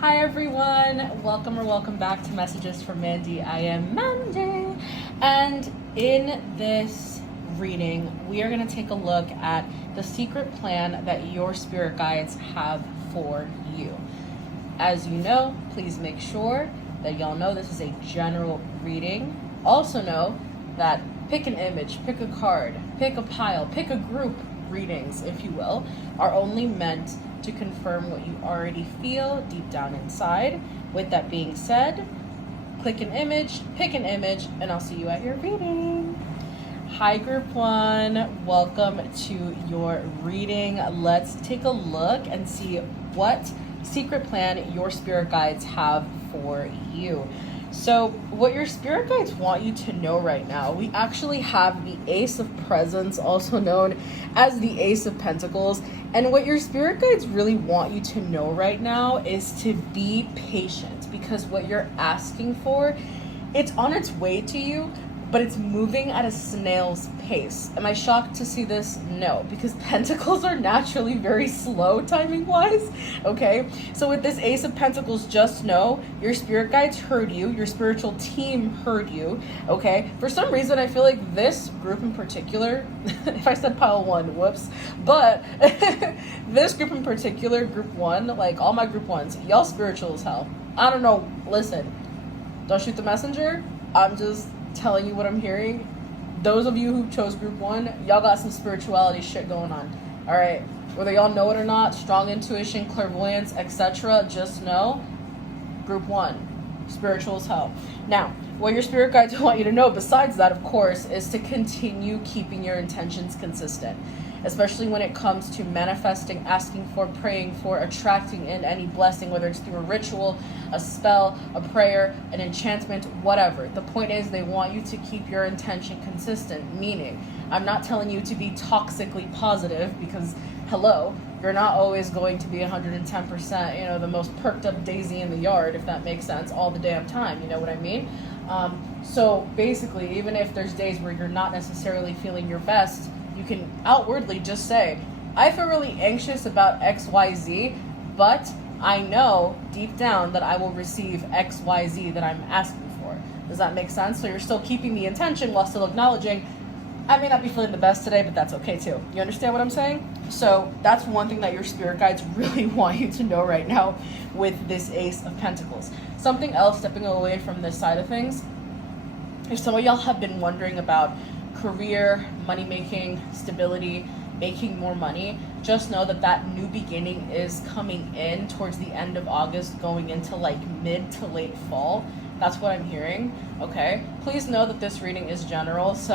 Hi everyone, welcome back to Messages from Mandy. I am Mandy, and in this reading, we are going to take a look at the secret plan that your spirit guides have for you. As you know, please make sure that y'all know this is a general reading. Also know that pick an image, pick a card, pick a pile, pick a group readings, if you will, are only meant to confirm what you already feel deep down inside. With that being said, click an image, pick an image, and I'll see you at your reading. Hi Group 1, welcome to your reading. Let's take a look and see what secret plan your spirit guides have for you. So what your spirit guides want you to know right now, we actually have the Ace of Presents, also known as the Ace of Pentacles. And what your spirit guides really want you to know right now is to be patient, because what you're asking for, it's on its way to you, but it's moving at a snail's pace. Am I shocked to see this? No, because Pentacles are naturally very slow timing wise, okay? So with this Ace of Pentacles, just know your spirit guides heard you, your spiritual team heard you, okay? For some reason, I feel like this group in particular, if I said pile 1, whoops, but this group in particular, Group 1, like all my Group 1s, y'all spiritual as hell. I don't know, listen, don't shoot the messenger, I'm just telling you what I'm hearing. Those of you who chose Group 1, y'all got some spirituality shit going on. All right, whether y'all know it or not, strong intuition, clairvoyance, etc., just know Group 1, spiritual as hell. Now, what your spirit guides want you to know besides that, of course, is to continue keeping your intentions consistent, especially when it comes to manifesting, asking for, praying for, attracting in any blessing, whether it's through a ritual, a spell, a prayer, an enchantment, whatever. The point is they want you to keep your intention consistent, meaning I'm not telling you to be toxically positive, because hello, you're not always going to be 110%, the most perked up daisy in the yard, if that makes sense, all the damn time, you know what I mean? So basically, even if there's days where you're not necessarily feeling your best, you can outwardly just say, I feel really anxious about XYZ, but I know deep down that I will receive XYZ that I'm asking for. Does that make sense? So you're still keeping the intention while still acknowledging, I may not be feeling the best today, but that's okay too. You understand what I'm saying? So that's one thing that your spirit guides really want you to know right now with this Ace of Pentacles. Something else, stepping away from this side of things, if some of y'all have been wondering about career, money making, stability, making more money, just know that that new beginning is coming in towards the end of August, going into like mid to late fall. That's what I'm hearing, okay? Please know that this reading is general, so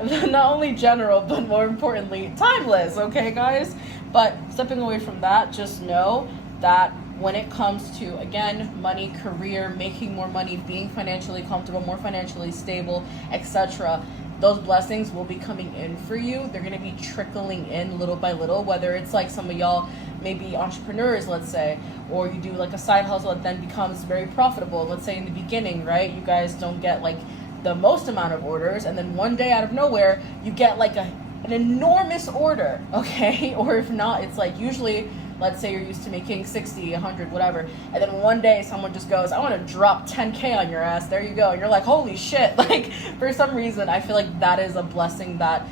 not only general, but more importantly, timeless, okay, guys? But stepping away from that, just know that when it comes to, again, money, career, making more money, being financially comfortable, more financially stable, etc., those blessings will be coming in for you. They're going to be trickling in little by little, whether it's like some of y'all may be entrepreneurs, let's say, or you do like a side hustle that then becomes very profitable. Let's say in the beginning, right? You guys don't get like the most amount of orders, and then one day out of nowhere, you get like an enormous order, okay? Or if not, it's like usually, let's say you're used to making 60, 100, whatever, and then one day someone just goes, I want to drop 10K on your ass. There you go. And you're like, holy shit. Like, for some reason, I feel like that is a blessing that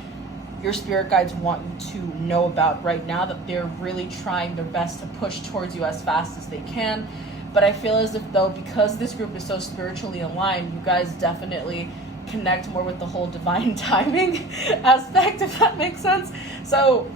your spirit guides want you to know about right now, that they're really trying their best to push towards you as fast as they can. But I feel as if, though, because this group is so spiritually aligned, you guys definitely connect more with the whole divine timing aspect, if that makes sense. So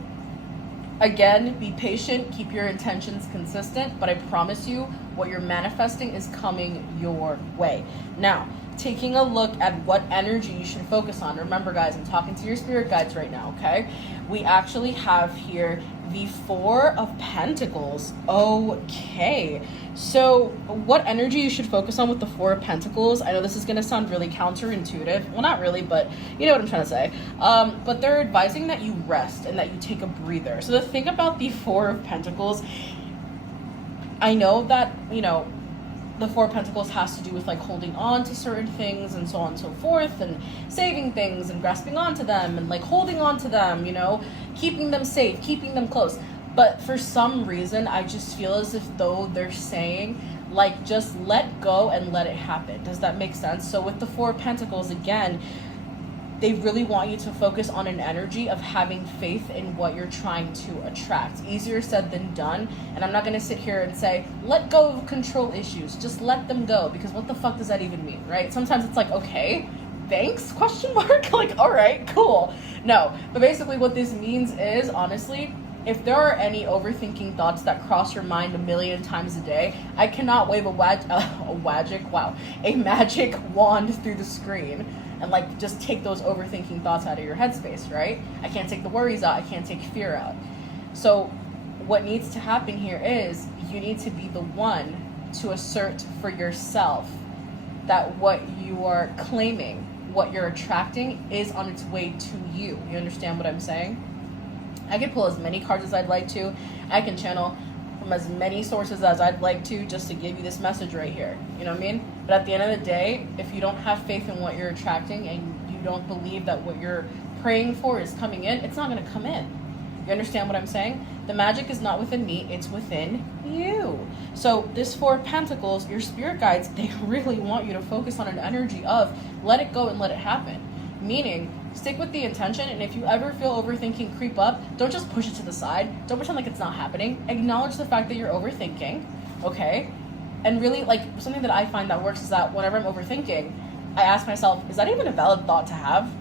again, be patient, keep your intentions consistent, but I promise you what you're manifesting is coming your way. Now, taking a look at what energy you should focus on. Remember, guys, I'm talking to your spirit guides right now, okay? We actually have here the Four of Pentacles. Okay, so what energy you should focus on with the Four of Pentacles? I know this is going to sound really counterintuitive. Well, not really, but you know what I'm trying to say. But they're advising that you rest and that you take a breather. So the thing about the Four of Pentacles, I know that, the Four of Pentacles has to do with like holding on to certain things and so on and so forth, and saving things and grasping onto them and like holding on to them, keeping them safe, keeping them close. But for some reason, I just feel as if though they're saying, like, just let go and let it happen. Does that make sense? So with the Four of Pentacles, again, they really want you to focus on an energy of having faith in what you're trying to attract. Easier said than done. And I'm not going to sit here and say, let go of control issues. Just let them go. Because what the fuck does that even mean, right? Sometimes it's like, okay, thanks, question mark? Like, all right, cool. No, but basically what this means is, honestly, if there are any overthinking thoughts that cross your mind a million times a day, I cannot wave a magic wand through the screen and like just take those overthinking thoughts out of your headspace, right? I can't take the worries out. I can't take fear out. So what needs to happen here is you need to be the one to assert for yourself that what you are claiming, what you're attracting is on its way to you. You understand what I'm saying? I can pull as many cards as I'd like to. I can channel from as many sources as I'd like to just to give you this message right here. You know what I mean? But at the end of the day, if you don't have faith in what you're attracting and you don't believe that what you're praying for is coming in, it's not going to come in. You understand what I'm saying? The magic is not within me, it's within you. So this Four of Pentacles, your spirit guides, they really want you to focus on an energy of let it go and let it happen. Meaning, stick with the intention, and if you ever feel overthinking creep up, don't just push it to the side. Don't pretend like it's not happening. Acknowledge the fact that you're overthinking, okay? And really, like, something that I find that works is that whenever I'm overthinking, I ask myself, is that even a valid thought to have?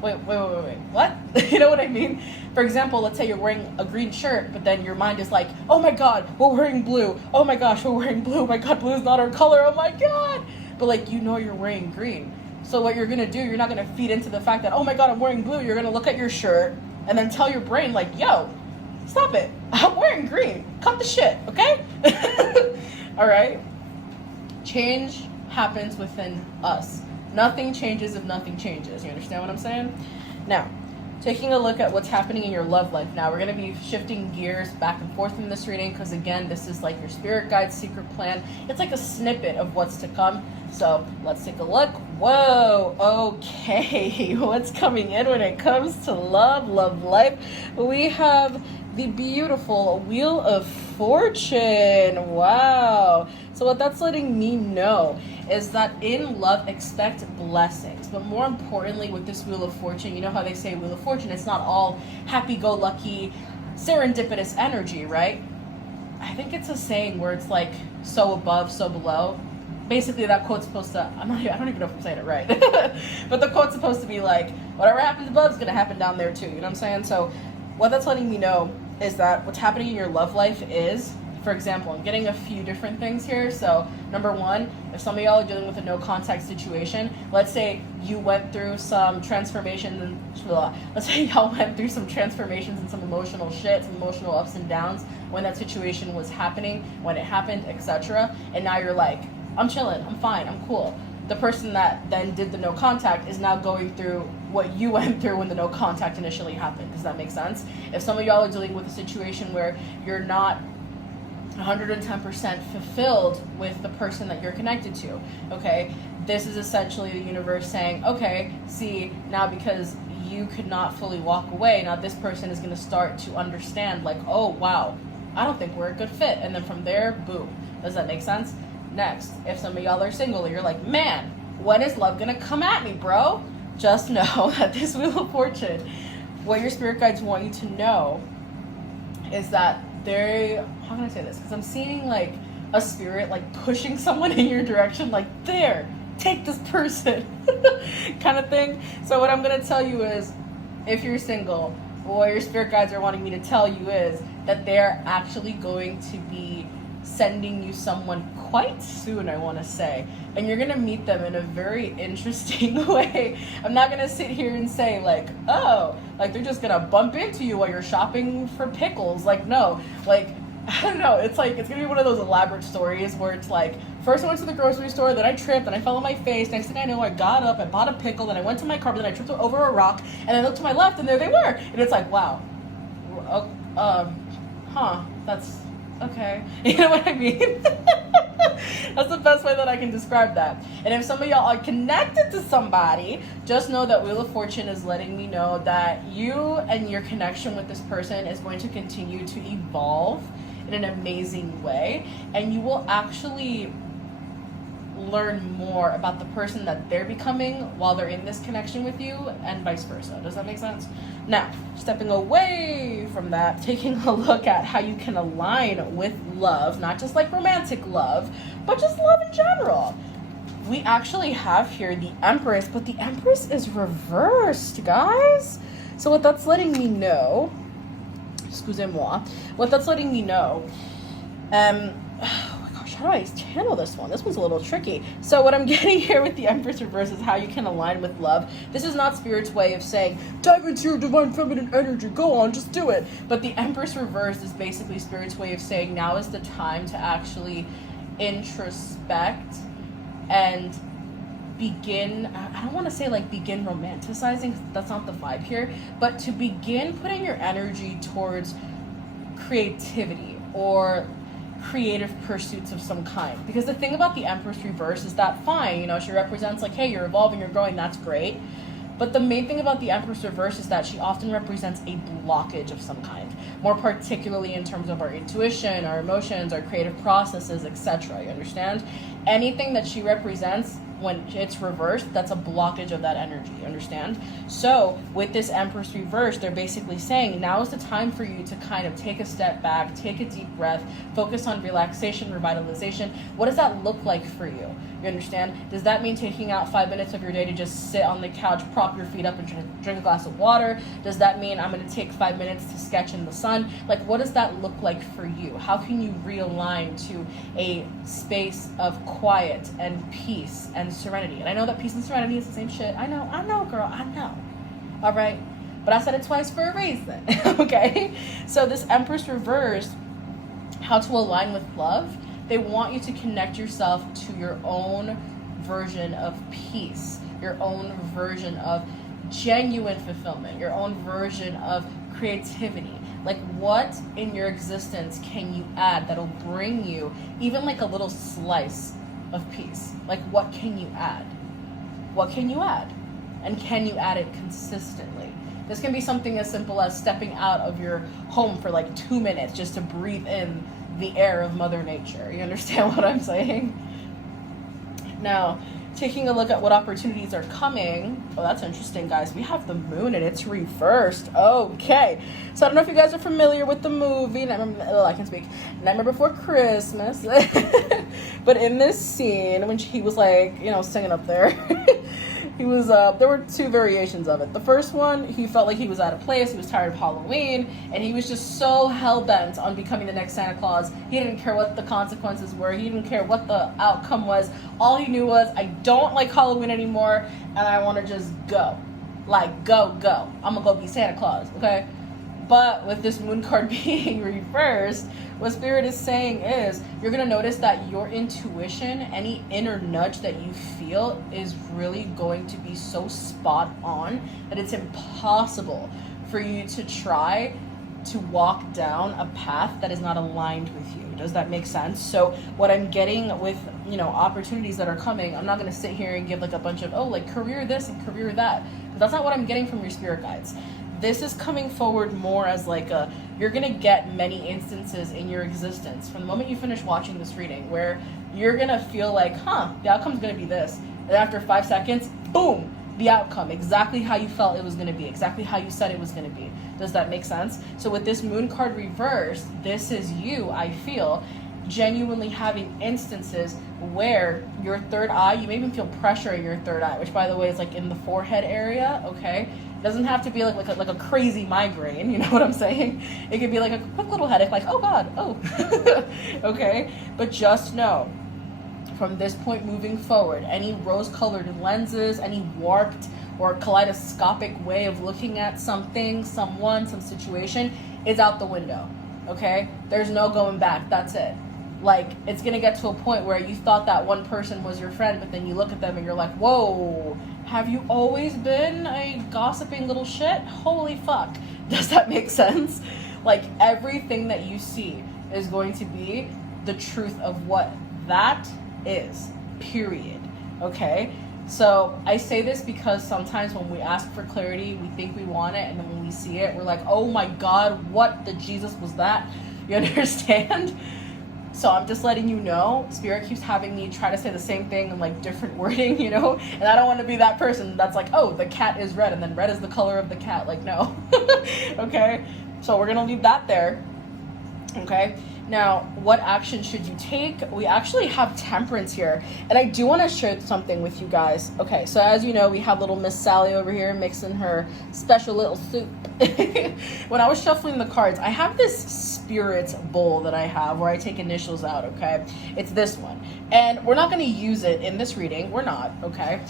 Wait, what? You know what I mean? For example, let's say you're wearing a green shirt, but then your mind is like, oh my god, we're wearing blue. Oh my gosh, we're wearing blue. Oh my god, blue is not our color. Oh my god. But like, you know you're wearing green. So what you're going to do, you're not going to feed into the fact that, oh my god, I'm wearing blue. You're going to look at your shirt and then tell your brain like, yo, stop it. I'm wearing green. Cut the shit, okay? All right? Change happens within us. Nothing changes if nothing changes. You understand what I'm saying? Now, taking a look at what's happening in your love life now, we're going to be shifting gears back and forth in this reading because, again, this is like your spirit guide's secret plan. It's like a snippet of what's to come. So let's take a look. Whoa, okay. What's coming in when it comes to love life? We have the beautiful Wheel of Fortune. Wow. So what that's letting me know is that in love, expect blessings. But more importantly, with this Wheel of Fortune, you know how they say Wheel of Fortune, it's not all happy-go-lucky, serendipitous energy, right? I think it's a saying where it's like, so above, so below. Basically, that quote's supposed to, I don't even know if I'm saying it right. But the quote's supposed to be like, whatever happens above is going to happen down there too. You know what I'm saying? So what that's letting me know is that what's happening in your love life is, for example, I'm getting a few different things here. So number one, if some of y'all are dealing with a no contact situation, let's say you went through some transformations and let's say y'all went through some transformations and some emotional shit, some emotional ups and downs when that situation was happening, when it happened, etc. And now you're like, I'm chilling, I'm fine, I'm cool. The person that then did the no contact is now going through what you went through when the no contact initially happened. Does that make sense? If some of y'all are dealing with a situation where you're not 110% fulfilled with the person that you're connected to, okay, this is essentially the universe saying, okay, see, now because you could not fully walk away, now this person is going to start to understand, like, oh wow, I don't think we're a good fit. And then from there, boom. Does that make sense? Next, if some of y'all are single, you're like, man, when is love gonna come at me, bro? Just know that this Wheel of Fortune, what your spirit guides want you to know is that how can I say this? Because I'm seeing like a spirit like pushing someone in your direction, like, there, take this person, kind of thing. So what I'm gonna tell you is, if you're single, what your spirit guides are wanting me to tell you is that they're actually going to be sending you someone quite soon, I want to say, and you're gonna meet them in a very interesting way. I'm not gonna sit here and say like, oh, like they're just gonna bump into you while you're shopping for pickles. Like, no, like, I don't know, it's like, it's gonna be one of those elaborate stories where it's like, first I went to the grocery store, then I tripped, and I fell on my face. Next thing I know, I got up, I bought a pickle, then I went to my car, then I tripped over a rock, and I looked to my left, and there they were. And it's like, wow, that's okay. You know what I mean? That's the best way that I can describe that. And if some of y'all are connected to somebody, just know that Wheel of Fortune is letting me know that you and your connection with this person is going to continue to evolve in an amazing way, and you will actually learn more about the person that they're becoming while they're in this connection with you, and vice versa. Does that make sense? Now, stepping away from that, taking a look at how you can align with love, not just like romantic love, but just love in general. We actually have here the Empress, but the Empress is reversed, guys. So what that's letting me know, excusez-moi, what that's letting me know, how do I handle this one? This one's a little tricky. So what I'm getting here with the Empress reverse is how you can align with love. This is not Spirit's way of saying, dive into your divine feminine energy, go on, just do it. But the Empress reverse is basically Spirit's way of saying now is the time to actually introspect and begin, I don't want to say like begin romanticizing, that's not the vibe here, but to begin putting your energy towards creativity or creative pursuits of some kind. Because the thing about the Empress reverse is that fine, she represents like, hey, you're evolving, you're growing, that's great. But the main thing about the Empress reverse is that she often represents a blockage of some kind, more particularly in terms of our intuition, our emotions, our creative processes, etc. You understand? Anything that she represents when it's reversed, that's a blockage of that energy, you understand? So with this Empress reverse, they're basically saying now is the time for you to kind of take a step back, take a deep breath, focus on relaxation, revitalization. What does that look like for you? You understand? Does that mean taking out 5 minutes of your day to just sit on the couch, prop your feet up and drink a glass of water? Does that mean I'm going to take 5 minutes to sketch in the sun? Like, what does that look like for you? How can you realign to a space of quiet and peace and serenity? And I know that peace and serenity is the same shit. I know, girl, I know. All right? But I said it twice for a reason, okay? So this Empress reverse, how to align with love, they want you to connect yourself to your own version of peace, your own version of genuine fulfillment, your own version of creativity. Like, what in your existence can you add that'll bring you even like a little slice of peace? Like, what can you add? What can you add? And can you add it consistently? This can be something as simple as stepping out of your home for like 2 minutes just to breathe in the air of Mother Nature. You understand what I'm saying? Now, taking a look at what opportunities are coming. Oh, that's interesting, guys. We have the moon and it's reversed. Okay. So I don't know if you guys are familiar with the movie. I can speak. Nightmare Before Christmas. But in this scene, when he was like, singing up there, he was, there were two variations of it. The first one, he felt like he was out of place. He was tired of Halloween, and he was just so hell-bent on becoming the next Santa Claus. He didn't care what the consequences were. He didn't care what the outcome was. All he knew was, I don't like Halloween anymore, and I want to just go. Like, go. I'm going to go be Santa Claus, okay? But with this moon card being reversed, what Spirit is saying is you're going to notice that your intuition, any inner nudge that you feel, is really going to be so spot on that it's impossible for you to try to walk down a path that is not aligned with you. Does that make sense? So what I'm getting with, opportunities that are coming, I'm not going to sit here and give like a bunch of, career this and career that. Because that's not what I'm getting from your spirit guides. This is coming forward more as like you're going to get many instances in your existence from the moment you finish watching this reading where you're going to feel like, the outcome's going to be this. And after 5 seconds, boom, the outcome, exactly how you felt it was going to be, exactly how you said it was going to be. Does that make sense? So with this moon card reversed, this is you, I feel, genuinely having instances where your third eye, you may even feel pressure in your third eye, which by the way is like in the forehead area, okay? It doesn't have to be like a crazy migraine, you know what I'm saying? It could be like a quick little headache, like, oh God, okay? But just know, from this point moving forward, any rose-colored lenses, any warped or kaleidoscopic way of looking at something, someone, some situation is out the window, okay? There's no going back, that's it. Like, it's gonna get to a point where you thought that one person was your friend, but then you look at them and you're like, whoa, have you always been a gossiping little shit? Holy fuck. Does that make sense? Like, everything that you see is going to be the truth of what that is, period. Okay? So I say this because sometimes when we ask for clarity, we think we want it, and then when we see it, we're like, oh my God, what the Jesus was that? You understand? So I'm just letting you know, Spirit keeps having me try to say the same thing in like different wording, and I don't want to be that person that's like, oh, the cat is red, and then red is the color of the cat. Like, no. Okay? So we're going to leave that there. Okay? Now, what action should you take? We actually have temperance here, and I do want to share something with you guys. Okay, so as you know, we have little Miss Sally over here mixing her special little soup. When I was shuffling the cards, I have this spirit bowl that I have where I take initials out, okay? It's this one, and we're not going to use it in this reading. We're not, okay?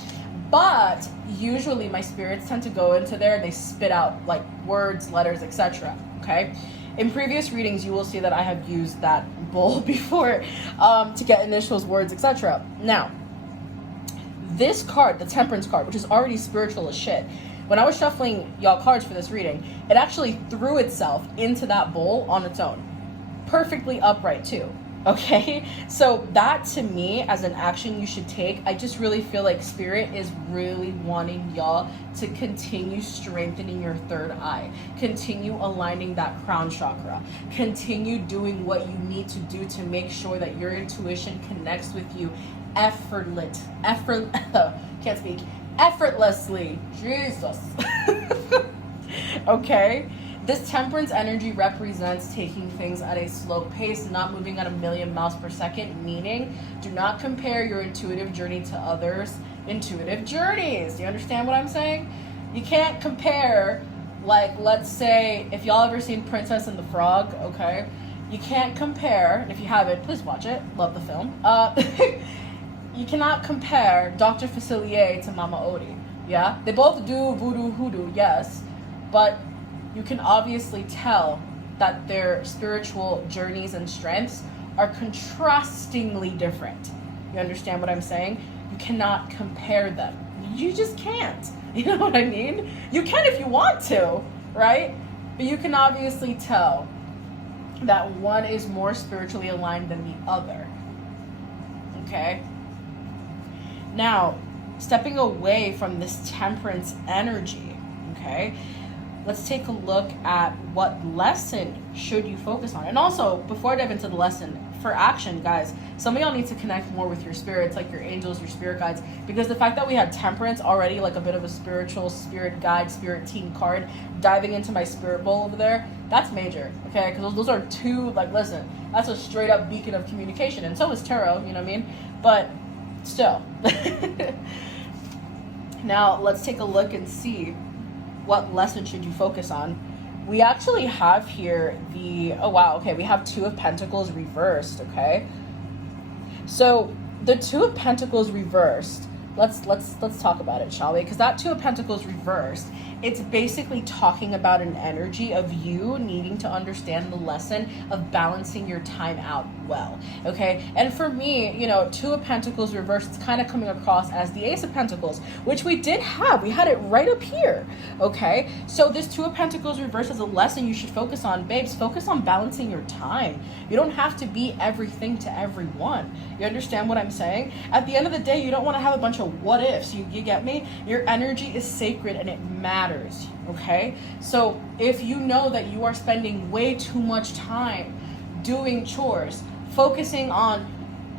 But usually my spirits tend to go into there and they spit out like words, letters, etc., okay? In previous readings, you will see that I have used that bowl before to get initials, words, etc. Now, this card, the Temperance card, which is already spiritual as shit, when I was shuffling y'all cards for this reading, it actually threw itself into that bowl on its own. Perfectly upright, too. Okay? So that, to me, as an action you should take, I just really feel like Spirit is really wanting y'all to continue strengthening your third eye. Continue aligning that crown chakra. Continue doing what you need to do to make sure that your intuition connects with you effortlessly. Jesus. Okay? This temperance energy represents taking things at a slow pace, not moving at 1,000,000 miles per second, meaning do not compare your intuitive journey to others' intuitive journeys. Do you understand what I'm saying? You can't compare, like, let's say, if y'all ever seen Princess and the Frog, okay? You can't compare, and if you haven't, please watch it. Love the film. You cannot compare Dr. Facilier to Mama Odie, yeah? They both do voodoo hoodoo, yes, but you can obviously tell that their spiritual journeys and strengths are contrastingly different. You understand what I'm saying? You cannot compare them. You just can't. You know what I mean? You can if you want to, right? But you can obviously tell that one is more spiritually aligned than the other. Okay? Now, stepping away from this temperance energy, okay? Let's take a look at what lesson should you focus on. And also, before I dive into the lesson, for action, guys, some of y'all need to connect more with your spirits, like your angels, your spirit guides, because the fact that we had temperance already, like a bit of a spiritual spirit guide, spirit team card, diving into my spirit bowl over there, that's major, okay? Because those are two, like, listen, that's a straight up beacon of communication, and so is tarot, you know what I mean? But still. Now, let's take a look and see what lesson should you focus on. We actually have here we have Two of Pentacles reversed, okay? So the Two of Pentacles reversed, let's talk about it, shall we? Because that Two of Pentacles reversed, it's basically talking about an energy of you needing to understand the lesson of balancing your time out well, okay? And for me, Two of Pentacles reversed, it's kind of coming across as the Ace of Pentacles, which we did have. We had it right up here, okay? So this Two of Pentacles reversed is a lesson you should focus on. Babes, focus on balancing your time. You don't have to be everything to everyone. You understand what I'm saying? At the end of the day, you don't want to have a bunch of what ifs. You get me? Your energy is sacred and it matters, okay? So if you know that you are spending way too much time doing chores, focusing on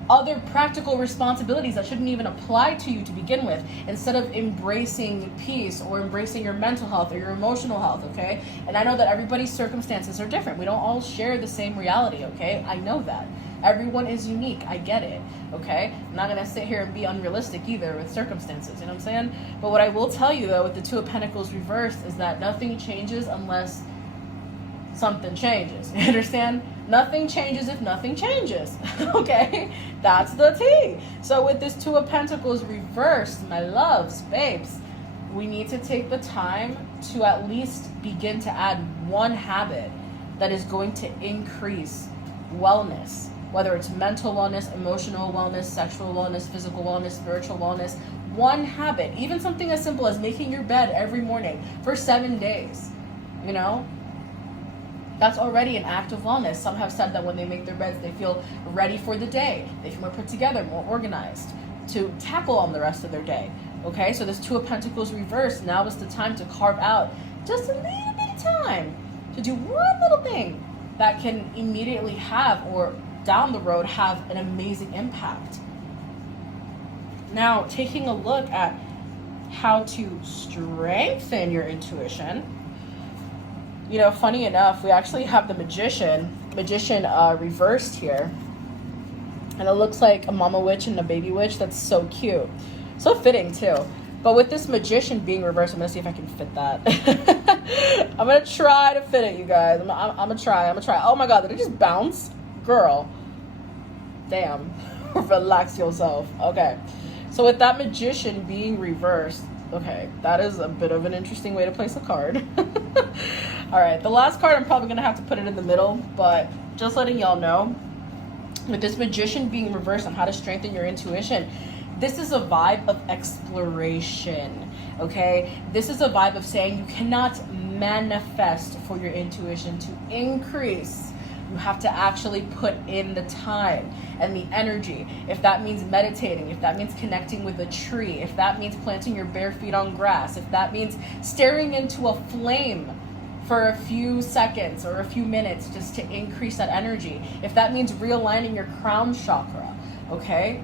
other practical responsibilities that shouldn't even apply to you to begin with, instead of embracing peace or embracing your mental health or your emotional health, okay? And I know that everybody's circumstances are different. We don't all share the same reality, okay? I know that. Everyone is unique. I get it, okay? I'm not going to sit here and be unrealistic either with circumstances, you know what I'm saying? But what I will tell you, though, with the Two of Pentacles reversed is that nothing changes unless something changes. You understand? Nothing changes if nothing changes, okay? That's the T. So with this Two of Pentacles reversed, my loves, babes, we need to take the time to at least begin to add one habit that is going to increase wellness, whether it's mental wellness, emotional wellness, sexual wellness, physical wellness, spiritual wellness. One habit, even something as simple as making your bed every morning for 7 days, That's already an act of wellness. Some have said that when they make their beds, they feel ready for the day. They feel more put together, more organized to tackle on the rest of their day. Okay, so this Two of Pentacles reversed. Now is the time to carve out just a little bit of time to do one little thing that can immediately have, or down the road, have an amazing impact. Now, taking a look at how to strengthen your intuition. You know, funny enough, we actually have the magician reversed here. And it looks like a mama witch and a baby witch. That's so cute. So fitting, too. But with this magician being reversed, I'm going to see if I can fit that. I'm going to try to fit it, you guys. I'm going to try. Oh, my God. Did it just bounce? Girl. Damn. Relax yourself. Okay. So with that magician being reversed, okay, that is a bit of an interesting way to place a card. All right. The last card, I'm probably going to have to put it in the middle. But just letting y'all know, with this magician being reversed on how to strengthen your intuition, this is a vibe of exploration, okay? This is a vibe of saying you cannot manifest for your intuition to increase. You have to actually put in the time and the energy. If that means meditating, if that means connecting with a tree, if that means planting your bare feet on grass, if that means staring into a flame for a few seconds or a few minutes just to increase that energy, if that means realigning your crown chakra, okay?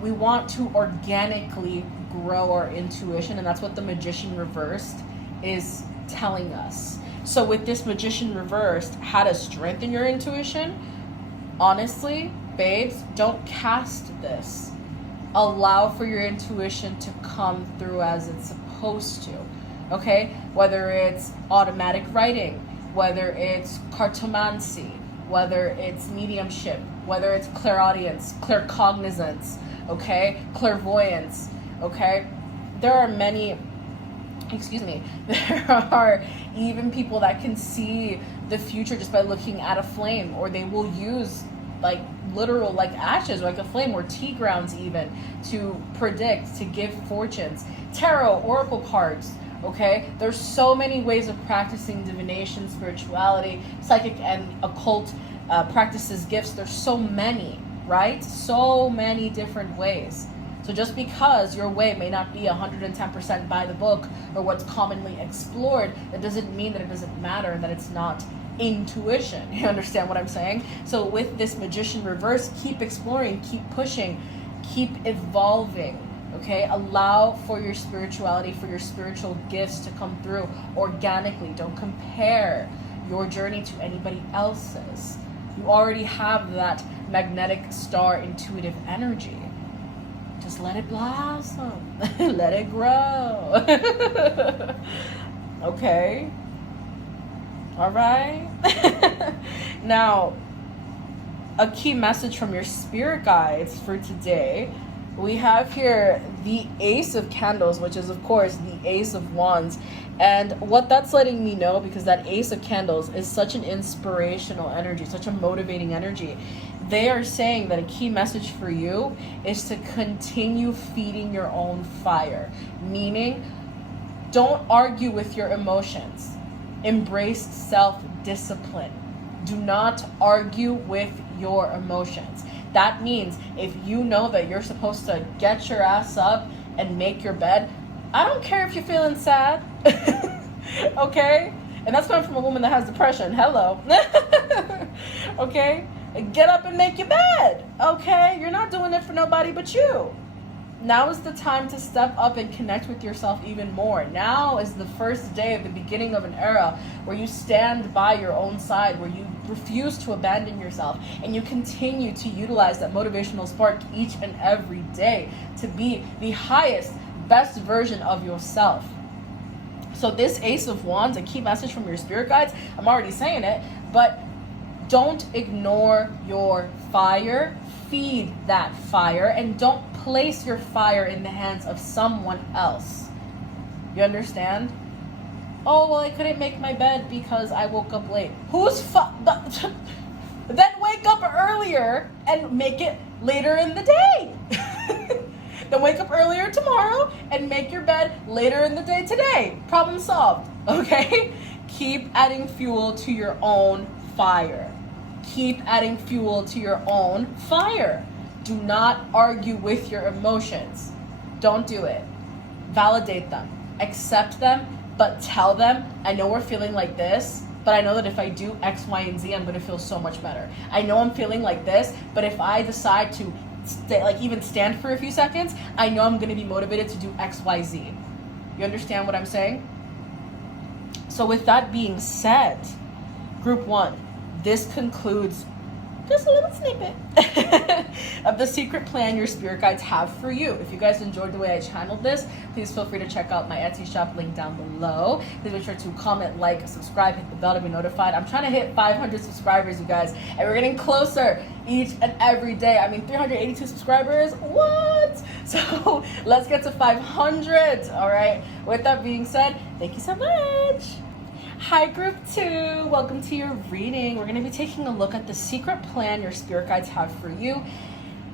We want to organically grow our intuition, and that's what the magician reversed is telling us. So with this magician reversed, how to strengthen your intuition, honestly, babes, don't cast this. Allow for your intuition to come through as it's supposed to, okay? Whether it's automatic writing, whether it's cartomancy, whether it's mediumship, whether it's clairaudience, claircognizance, okay, clairvoyance, okay? There are even people that can see the future just by looking at a flame, or they will use like literal like ashes, like a flame, or tea grounds even, to predict, to give fortunes. Tarot, oracle cards, okay? There's so many ways of practicing divination, spirituality, psychic and occult practices, gifts. There's so many, right? So many different ways. So just because your way may not be 110% by the book or what's commonly explored, that doesn't mean that it doesn't matter and that it's not intuition. You understand what I'm saying? So with this magician reverse, keep exploring, keep pushing, keep evolving, okay? Allow for your spirituality, for your spiritual gifts to come through organically. Don't compare your journey to anybody else's. You already have that magnetic star intuitive energy. Just let it blossom. Let it grow. Okay. All right. Now, a key message from your spirit guides for today. We have here the Ace of Candles, which is, of course, the Ace of Wands. And what that's letting me know, because that Ace of Candles is such an inspirational energy, such a motivating energy. They are saying that a key message for you is to continue feeding your own fire. Meaning, don't argue with your emotions. Embrace self-discipline. Do not argue with your emotions. That means if you know that you're supposed to get your ass up and make your bed, I don't care if you're feeling sad. Okay? And that's coming from a woman that has depression. Hello. Okay? Get up and make your bed. Okay? You're not doing it for nobody but you. Now is the time to step up and connect with yourself even more. Now is the first day of the beginning of an era where you stand by your own side, where you refuse to abandon yourself, and you continue to utilize that motivational spark each and every day to be the highest, best version of yourself. So this Ace of Wands, a key message from your spirit guides, I'm already saying it, but don't ignore your fire. Feed that fire, and don't place your fire in the hands of someone else. You understand? Oh, well, I couldn't make my bed because I woke up late. Then wake up earlier and make it later in the day. Then wake up earlier tomorrow and make your bed later in the day today. Problem solved, okay? Keep adding fuel to your own fire. Keep adding fuel to your own fire. Do not argue with your emotions. Don't do it. Validate them. Accept them, but tell them, I know we're feeling like this, but I know that if I do X, Y, and Z, I'm going to feel so much better. I know I'm feeling like this, but if I decide to even stand for a few seconds, I know I'm going to be motivated to do X, Y, Z. You understand what I'm saying? So with that being said, group 1, this concludes just a little snippet of the secret plan your spirit guides have for you. If you guys enjoyed the way I channeled this, please feel free to check out my Etsy shop link down below. Please make sure to comment, like, subscribe, hit the bell to be notified. I'm trying to hit 500 subscribers, you guys, and we're getting closer each and every day. I mean, 382 subscribers, what? So let's get to 500, all right? With that being said, thank you so much. Hi, group 2. Welcome to your reading. We're going to be taking a look at the secret plan your spirit guides have for you.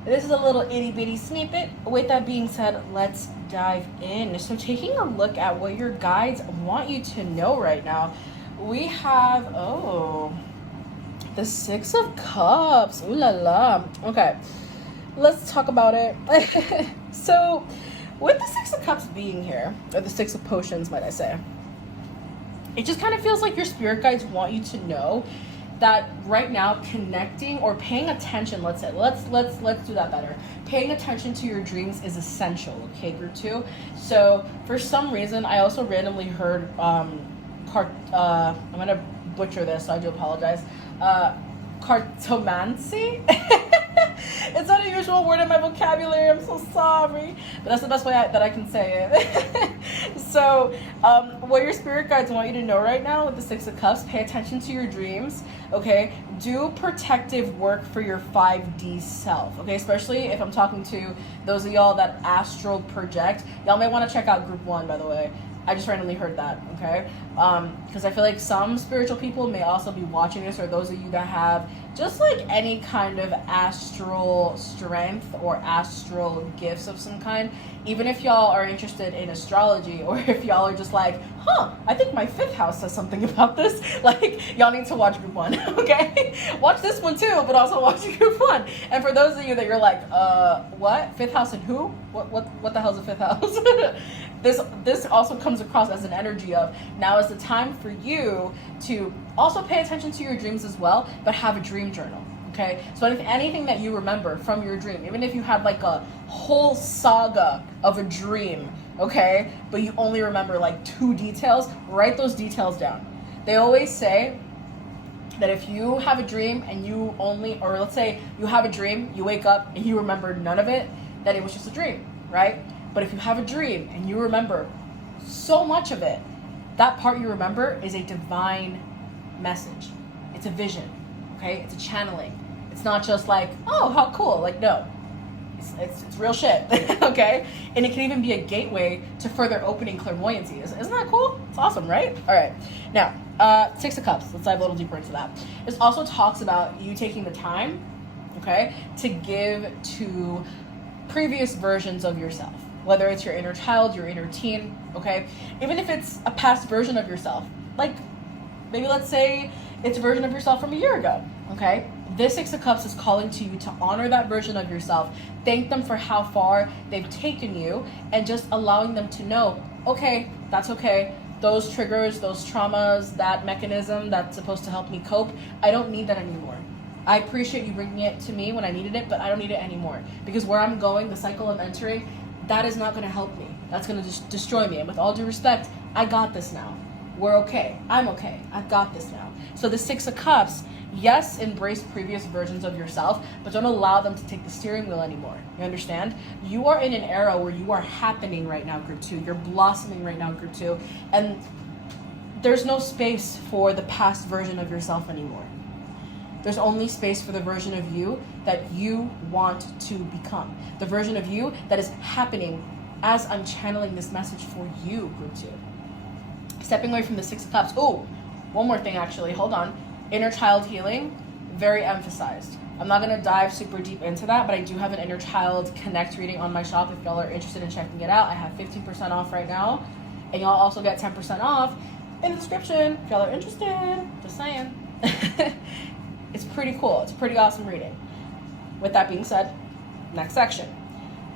This is a little itty bitty snippet. With that being said, let's dive in. So taking a look at what your guides want you to know right now, we have, the 6 of Cups. Ooh la la. Okay, let's talk about it. So with the 6 of Cups being here, or the 6 of Potions, might I say, it just kind of feels like your spirit guides want you to know that right now connecting or paying attention, let's say, let's do that better. Paying attention to your dreams is essential, okay, group 2? So for some reason, I also randomly heard, I'm gonna butcher this, so I do apologize. Cartomancy? It's not a usual word in my vocabulary, I'm so sorry. But that's the best way that I can say it. So, what your spirit guides want you to know right now with the 6 of Cups, pay attention to your dreams, okay? Do protective work for your 5D self, okay? Especially if I'm talking to those of y'all that astral project. Y'all may want to check out group 1, by the way. I just randomly heard that, okay? Because I feel like some spiritual people may also be watching this, or those of you that have just like any kind of astral strength or astral gifts of some kind. Even if y'all are interested in astrology, or if y'all are just like, I think my 5th house says something about this, like, y'all need to watch group 1, okay? Watch this one too, but also watch group 1. And for those of you that you're like, what? 5th house and who? What the hell's a 5th house? This also comes across as an energy of, now is the time for you to also pay attention to your dreams as well, but have a dream journal, okay? So if anything that you remember from your dream, even if you had like a whole saga of a dream, okay, but you only remember like 2 details, write those details down. They always say that if you have a dream and you only, or let's say you have a dream, you wake up and you remember none of it, then it was just a dream, right? But if you have a dream and you remember so much of it, that part you remember is a divine message. It's a vision, okay? It's a channeling. It's not just like, oh, how cool. Like, no. It's real shit, okay? And it can even be a gateway to further opening clairvoyancy. Isn't that cool? It's awesome, right? All right. Now, 6 of Cups. Let's dive a little deeper into that. This also talks about you taking the time, okay, to give to previous versions of yourself. Whether it's your inner child, your inner teen, okay? Even if it's a past version of yourself. Like, maybe let's say it's a version of yourself from a year ago, okay? This 6 of Cups is calling to you to honor that version of yourself, thank them for how far they've taken you, and just allowing them to know, okay, that's okay. Those triggers, those traumas, that mechanism that's supposed to help me cope, I don't need that anymore. I appreciate you bringing it to me when I needed it, but I don't need it anymore. Because where I'm going, the cycle I'm entering, that is not going to help me. That's going to just destroy me. And with all due respect, I got this now. We're okay. I'm okay. I've got this now. So the 6 of Cups, yes, embrace previous versions of yourself, but don't allow them to take the steering wheel anymore. You understand? You are in an era where you are happening right now, group 2. You're blossoming right now, group 2. And there's no space for the past version of yourself anymore. There's only space for the version of you that you want to become. The version of you that is happening as I'm channeling this message for you, group 2. Stepping away from the 6 of Cups. Oh, one more thing actually, hold on. Inner child healing, very emphasized. I'm not gonna dive super deep into that, but I do have an inner child connect reading on my shop. If y'all are interested in checking it out, I have 15% off right now. And y'all also get 10% off in the description if y'all are interested. Just saying. It's pretty cool. It's a pretty awesome reading. With that being said, next section.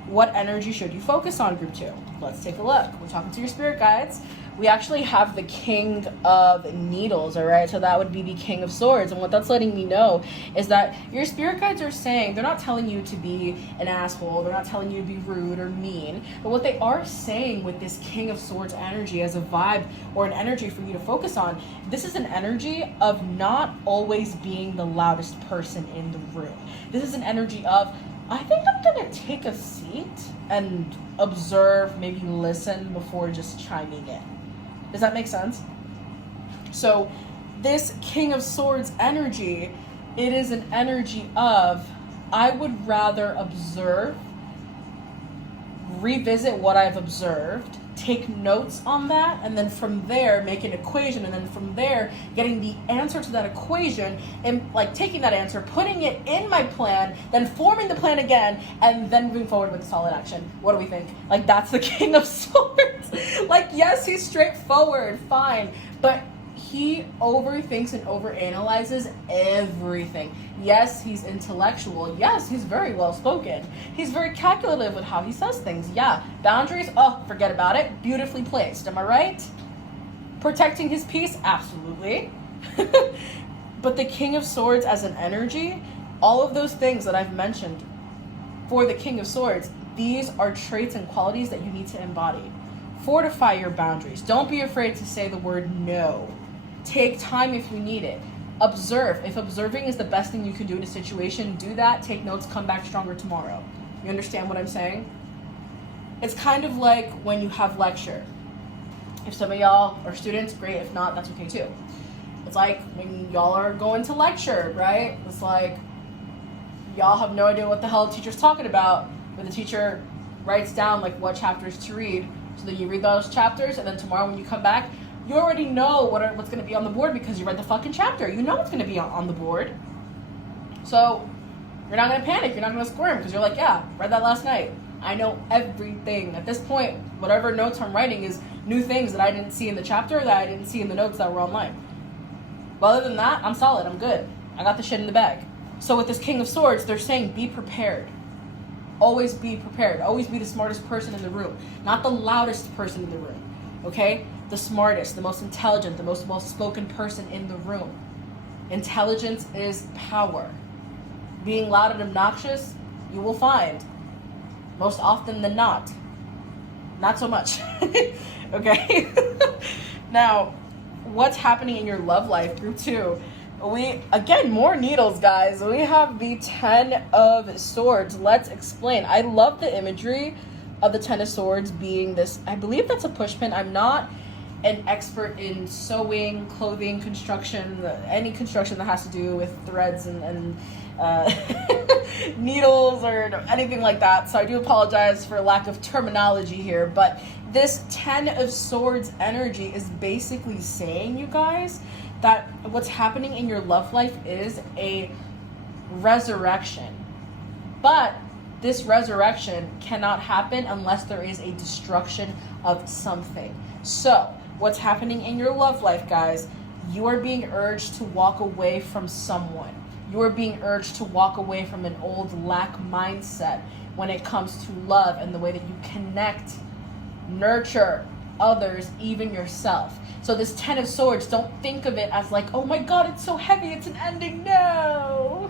What energy should you focus on, group 2? Let's take a look. We're talking to your spirit guides. We actually have the King of Needles, all right? So that would be the King of Swords. And what that's letting me know is that your spirit guides are saying, they're not telling you to be an asshole. They're not telling you to be rude or mean. But what they are saying with this King of Swords energy as a vibe or an energy for you to focus on, this is an energy of not always being the loudest person in the room. This is an energy of, I think I'm gonna take a seat and observe, maybe listen before just chiming in. Does that make sense? So this King of Swords energy, it is an energy of, I would rather observe, revisit what I've observed, take notes on that, and then from there make an equation, and then from there getting the answer to that equation and like taking that answer, putting it in my plan, then forming the plan again, and then moving forward with solid action. What do we think? Like, that's the King of Swords. Like, yes, he's straightforward, fine, but he overthinks and overanalyzes everything. Yes, he's intellectual. Yes, he's very well spoken. He's very calculative with how he says things. Yeah, boundaries, oh, forget about it. Beautifully placed, am I right? Protecting his peace, absolutely. But the King of Swords as an energy, all of those things that I've mentioned for the King of Swords, these are traits and qualities that you need to embody. Fortify your boundaries. Don't be afraid to say the word no. Take time if you need it. Observe. If observing is the best thing you can do in a situation, do that. Take notes, come back stronger tomorrow. You understand what I'm saying? It's kind of like when you have lecture. If some of y'all are students, great. If not, that's okay too. It's like when y'all are going to lecture, right? It's like y'all have no idea what the hell the teacher's talking about, but the teacher writes down like what chapters to read, so that you read those chapters, and then tomorrow when you come back, you already know what's going to be on the board because you read the fucking chapter. You know what's going to be on the board. So you're not going to panic. You're not going to squirm because you're like, yeah, read that last night. I know everything. At this point, whatever notes I'm writing is new things that I didn't see in the chapter, that I didn't see in the notes that were online. But other than that, I'm solid. I'm good. I got the shit in the bag. So with this King of Swords, they're saying be prepared. Always be prepared. Always be the smartest person in the room. Not the loudest person in the room. Okay? The smartest, the most intelligent, the most well-spoken person in the room. Intelligence is power. Being loud and obnoxious, you will find, most often than not so much. Okay? Now, what's happening in your love life, group 2? We, again, more needles, guys. We have the 10 of Swords. Let's explain. I love the imagery of the 10 of Swords being this, I believe that's a push pin. I'm not an expert in sewing, clothing, construction, any construction that has to do with threads and needles or anything like that. So I do apologize for lack of terminology here, but this 10 of Swords energy is basically saying, you guys, that what's happening in your love life is a resurrection. But this resurrection cannot happen unless there is a destruction of something. So what's happening in your love life, guys, you are being urged to walk away from someone. You are being urged to walk away from an old lack mindset when it comes to love and the way that you connect, nurture others, even yourself. So this 10 of Swords, don't think of it as like, oh my God, it's so heavy, it's an ending. No.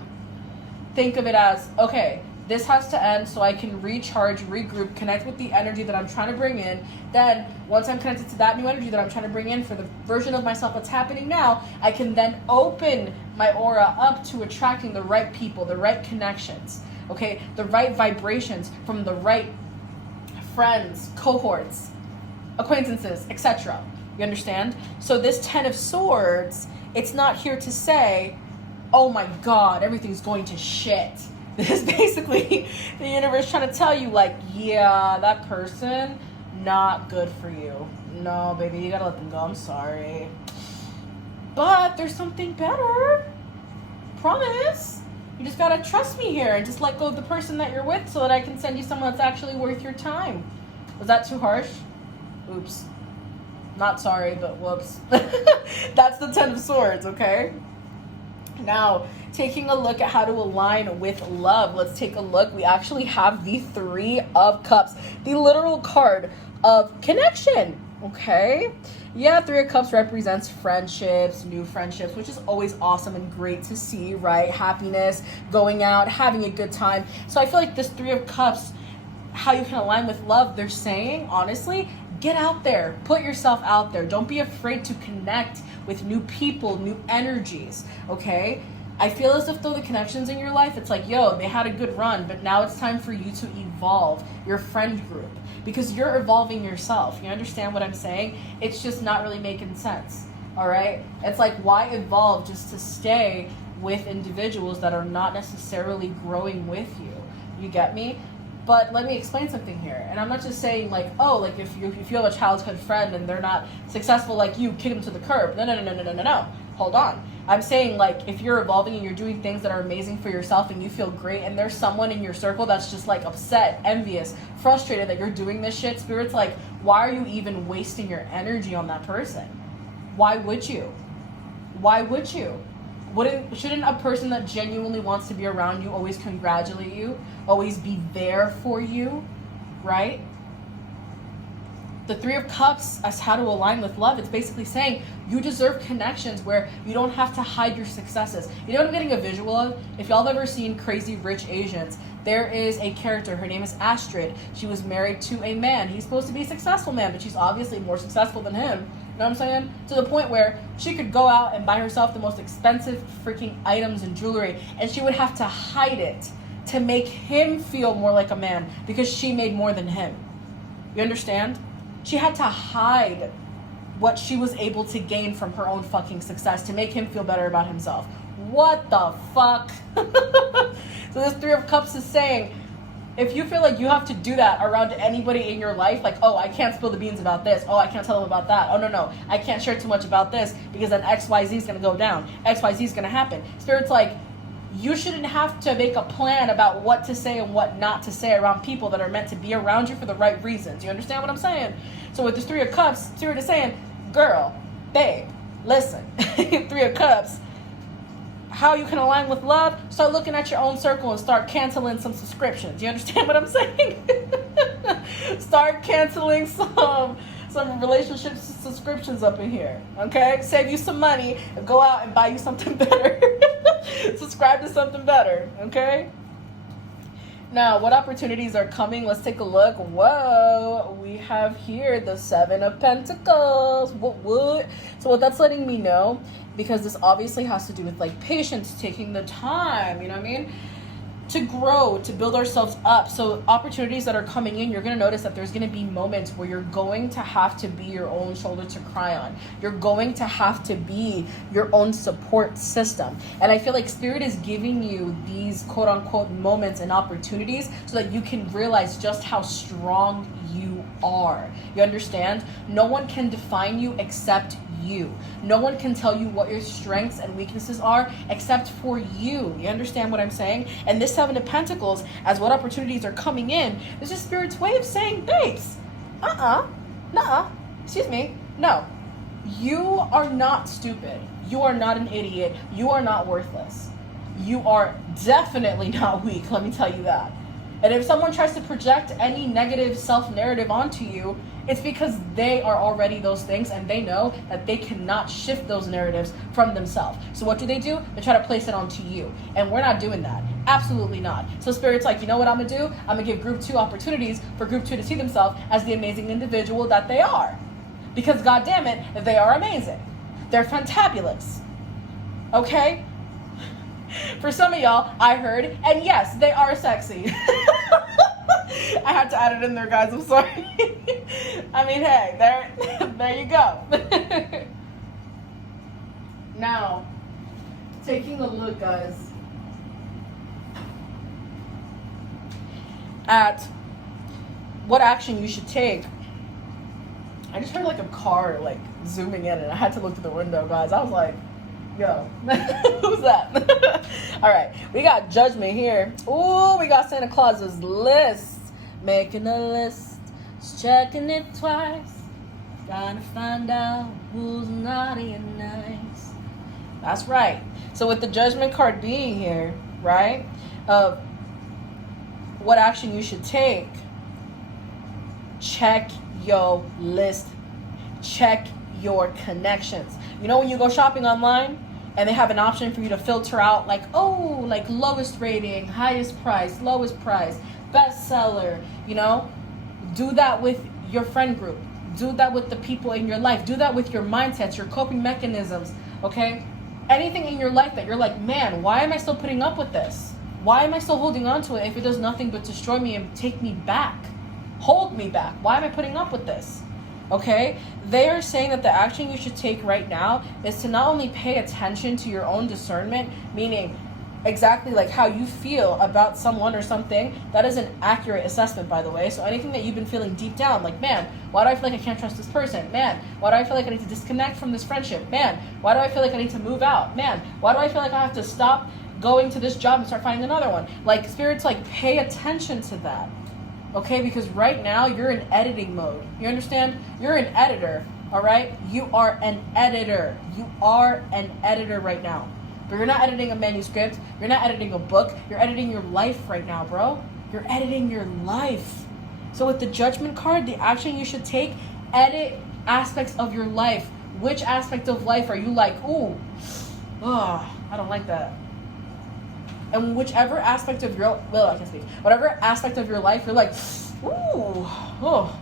Think of it as, okay, this has to end so I can recharge, regroup, connect with the energy that I'm trying to bring in. Then once I'm connected to that new energy that I'm trying to bring in for the version of myself that's happening now, I can then open my aura up to attracting the right people, the right connections, okay? The right vibrations from the right friends, cohorts, acquaintances, etc. You understand? So this 10 of Swords, it's not here to say, oh my God, everything's going to shit. This is basically the universe trying to tell you, like, yeah, that person, not good for you. No, baby, you gotta let them go. I'm sorry. But there's something better. Promise. You just gotta trust me here and just let go of the person that you're with so that I can send you someone that's actually worth your time. Was that too harsh? Oops. not sorry, but whoops. That's the Ten of Swords, okay? Now, taking a look at how to align with love, let's take a look. We actually have the Three of Cups, the literal card of connection, okay? Yeah, Three of Cups represents friendships, new friendships, which is always awesome and great to see, right? Happiness, going out, having a good time. So I feel like this Three of Cups, how you can align with love, they're saying, honestly, get out there, put yourself out there. Don't be afraid to connect with new people, new energies, okay? I feel as if though the connections in your life, it's like, yo, they had a good run, but now it's time for you to evolve your friend group because you're evolving yourself. You understand what I'm saying? It's just not really making sense, all right? It's like, why evolve just to stay with individuals that are not necessarily growing with you? You get me? But let me explain something here. And I'm not just saying like, oh, like if you have a childhood friend and they're not successful like you, kick them to the curb. No. Hold on. I'm saying like if you're evolving and you're doing things that are amazing for yourself and you feel great and there's someone in your circle that's just like upset, envious, frustrated that you're doing this shit, Spirit's like, why are you even wasting your energy on that person? Why would you? Why would you? Shouldn't a person that genuinely wants to be around you always congratulate you, always be there for you, right? The Three of Cups as how to align with love, it's basically saying you deserve connections where you don't have to hide your successes. You know what I'm getting a visual of? If y'all have ever seen Crazy Rich Asians, there is a character, her name is Astrid. She was married to a man. He's supposed to be a successful man, but she's obviously more successful than him. You know what I'm saying? To the point where she could go out and buy herself the most expensive freaking items and jewelry, and she would have to hide it to make him feel more like a man because she made more than him. You understand? She had to hide what she was able to gain from her own fucking success to make him feel better about himself. What the fuck? So this Three of Cups is saying, if you feel like you have to do that around anybody in your life, like, oh, I can't spill the beans about this. Oh, I can't tell them about that. Oh, no. I can't share too much about this because then XYZ is going to go down. XYZ is going to happen. Spirit's like, you shouldn't have to make a plan about what to say and what not to say around people that are meant to be around you for the right reasons. You understand what I'm saying? So with this Three of Cups, Spirit is saying, girl, babe, listen, Three of Cups, how you can align with love, start looking at your own circle and start canceling some subscriptions. You understand what I'm saying? Start canceling some relationship subscriptions up in here, okay? Save you some money and go out and buy you something better. Subscribe to something better, okay? Now, what opportunities are coming? Let's take a look. Whoa, we have here the Seven of Pentacles. What? So what that's letting me know, because this obviously has to do with like patience, taking the time, you know what I mean? To grow, to build ourselves up. So opportunities that are coming in, you're going to notice that there's going to be moments where you're going to have to be your own shoulder to cry on. You're going to have to be your own support system. And I feel like Spirit is giving you these quote unquote moments and opportunities so that you can realize just how strong you are. You understand? No one can define you except you. No one can tell you what your strengths and weaknesses are except for you. You understand what I'm saying? And this Seven of Pentacles, as what opportunities are coming in, this is Spirit's way of saying, babes, excuse me, no. You are not stupid. You are not an idiot. You are not worthless. You are definitely not weak, let me tell you that. And if someone tries to project any negative self-narrative onto you, it's because they are already those things and they know that they cannot shift those narratives from themselves. So what do? They try to place it onto you. And we're not doing that. Absolutely not. So Spirit's like, you know what I'm going to do? I'm going to give Group 2 opportunities for Group 2 to see themselves as the amazing individual that they are. Because God damn it, they are amazing. They're fantabulous. Okay? For some of y'all, I heard, and yes, they are sexy. I had to add it in there, guys. I'm sorry. I mean, hey, there you go. Now, taking a look, guys, at what action you should take. I just heard like a car like zooming in, and I had to look through the window, guys. I was like, yo, who's that? All right, we got Judgment here. Ooh, we got Santa Claus's list. Making a list, checking it twice. Gotta find out who's naughty and nice. That's right. So with the Judgment card being here, right, what action you should take, check your list, check your connections. You know when you go shopping online and they have an option for you to filter out like, oh, like lowest rating, highest price, lowest price, bestseller, you know? Do that with your friend group. Do that with the people in your life. Do that with your mindsets, your coping mechanisms, okay? Anything in your life that you're like, man, why am I still putting up with this? Why am I still holding on to it if it does nothing but destroy me and take me back? Hold me back. Why am I putting up with this? Okay? They are saying that the action you should take right now is to not only pay attention to your own discernment, meaning exactly like how you feel about someone or something. That is an accurate assessment, by the way. So anything that you've been feeling deep down, like, man, why do I feel like I can't trust this person? Man, why do I feel like I need to disconnect from this friendship? Man, why do I feel like I need to move out? Man, why do I feel like I have to stop going to this job and start finding another one? Like, spirits, like, pay attention to that. Okay, because right now you're in editing mode. You understand? You're an editor, all right? You are an editor. You are an editor right now. But you're not editing a manuscript. You're not editing a book. You're editing your life right now, bro. You're editing your life. So with the Judgment card, the action you should take, edit aspects of your life. Which aspect of life are you like, ooh, oh, I don't like that. And whichever aspect of your, well, I can speak. Whatever aspect of your life, you're like, ooh, oh.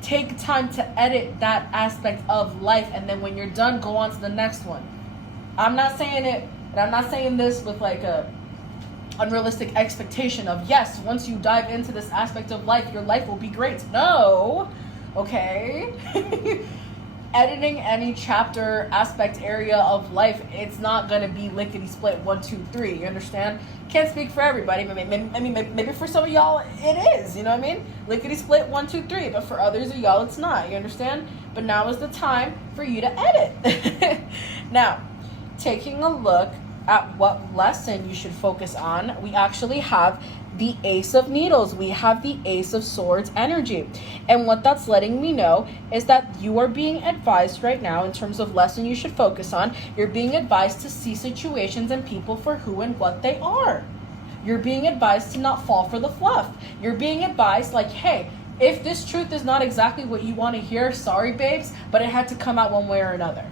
Take time to edit that aspect of life. And then when you're done, go on to the next one. I'm not saying it, and I'm not saying this with like a unrealistic expectation of, yes, once you dive into this aspect of life, your life will be great. No, okay? Editing any chapter, aspect, area of life, it's not going to be lickety-split 1, 2, 3, you understand? Can't speak for everybody. Maybe for some of y'all, it is, you know what I mean? Lickety-split 1, 2, 3, but for others of y'all, it's not, you understand? But now is the time for you to edit. Now, taking a look at what lesson you should focus on, we actually have the Ace of Needles. We have the Ace of Swords energy. And what that's letting me know is that you are being advised right now in terms of lesson you should focus on. You're being advised to see situations and people for who and what they are. You're being advised to not fall for the fluff. You're being advised like, hey, if this truth is not exactly what you want to hear, sorry, babes, but it had to come out one way or another.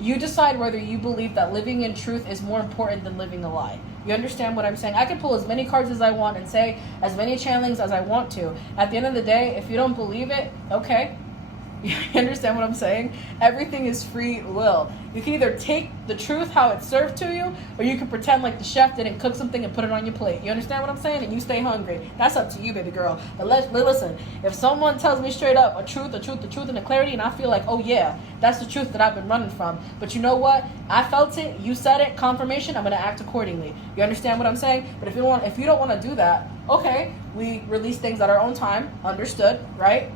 You decide whether you believe that living in truth is more important than living a lie. You understand what I'm saying? I can pull as many cards as I want and say as many channelings as I want to. At the end of the day, if you don't believe it, okay. You understand what I'm saying? Everything is free will. You can either take the truth how it's served to you, or you can pretend like the chef didn't cook something and put it on your plate. You understand what I'm saying? And you stay hungry. That's up to you, baby girl. But listen, if someone tells me straight up a truth, and a clarity, and I feel like, oh yeah, that's the truth that I've been running from. But you know what? I felt it. You said it. Confirmation. I'm gonna act accordingly. You understand what I'm saying? But if you don't want to do that, okay, we release things at our own time. Understood, right?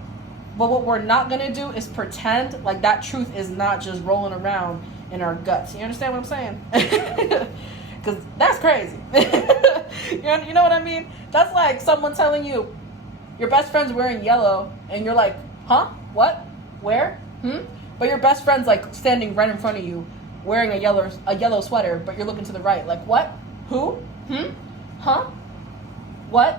But what we're not going to do is pretend like that truth is not just rolling around in our guts. You understand what I'm saying? Because that's crazy. You know what I mean? That's like someone telling you your best friend's wearing yellow and you're like, huh? What? Where? But your best friend's like standing right in front of you wearing a yellow sweater, but you're looking to the right. Like, what? Who? Huh? What?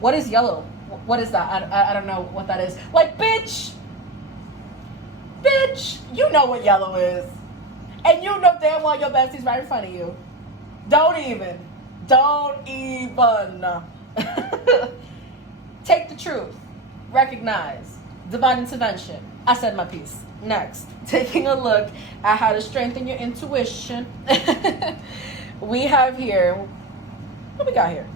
What is yellow? What is that? I don't know what that is. Like, bitch, you know what yellow is. And you know damn well your bestie's right in front of you. Don't even. Take the truth. Recognize. Divine intervention. I said my piece. Next, taking a look at how to strengthen your intuition. We have here, what we got here?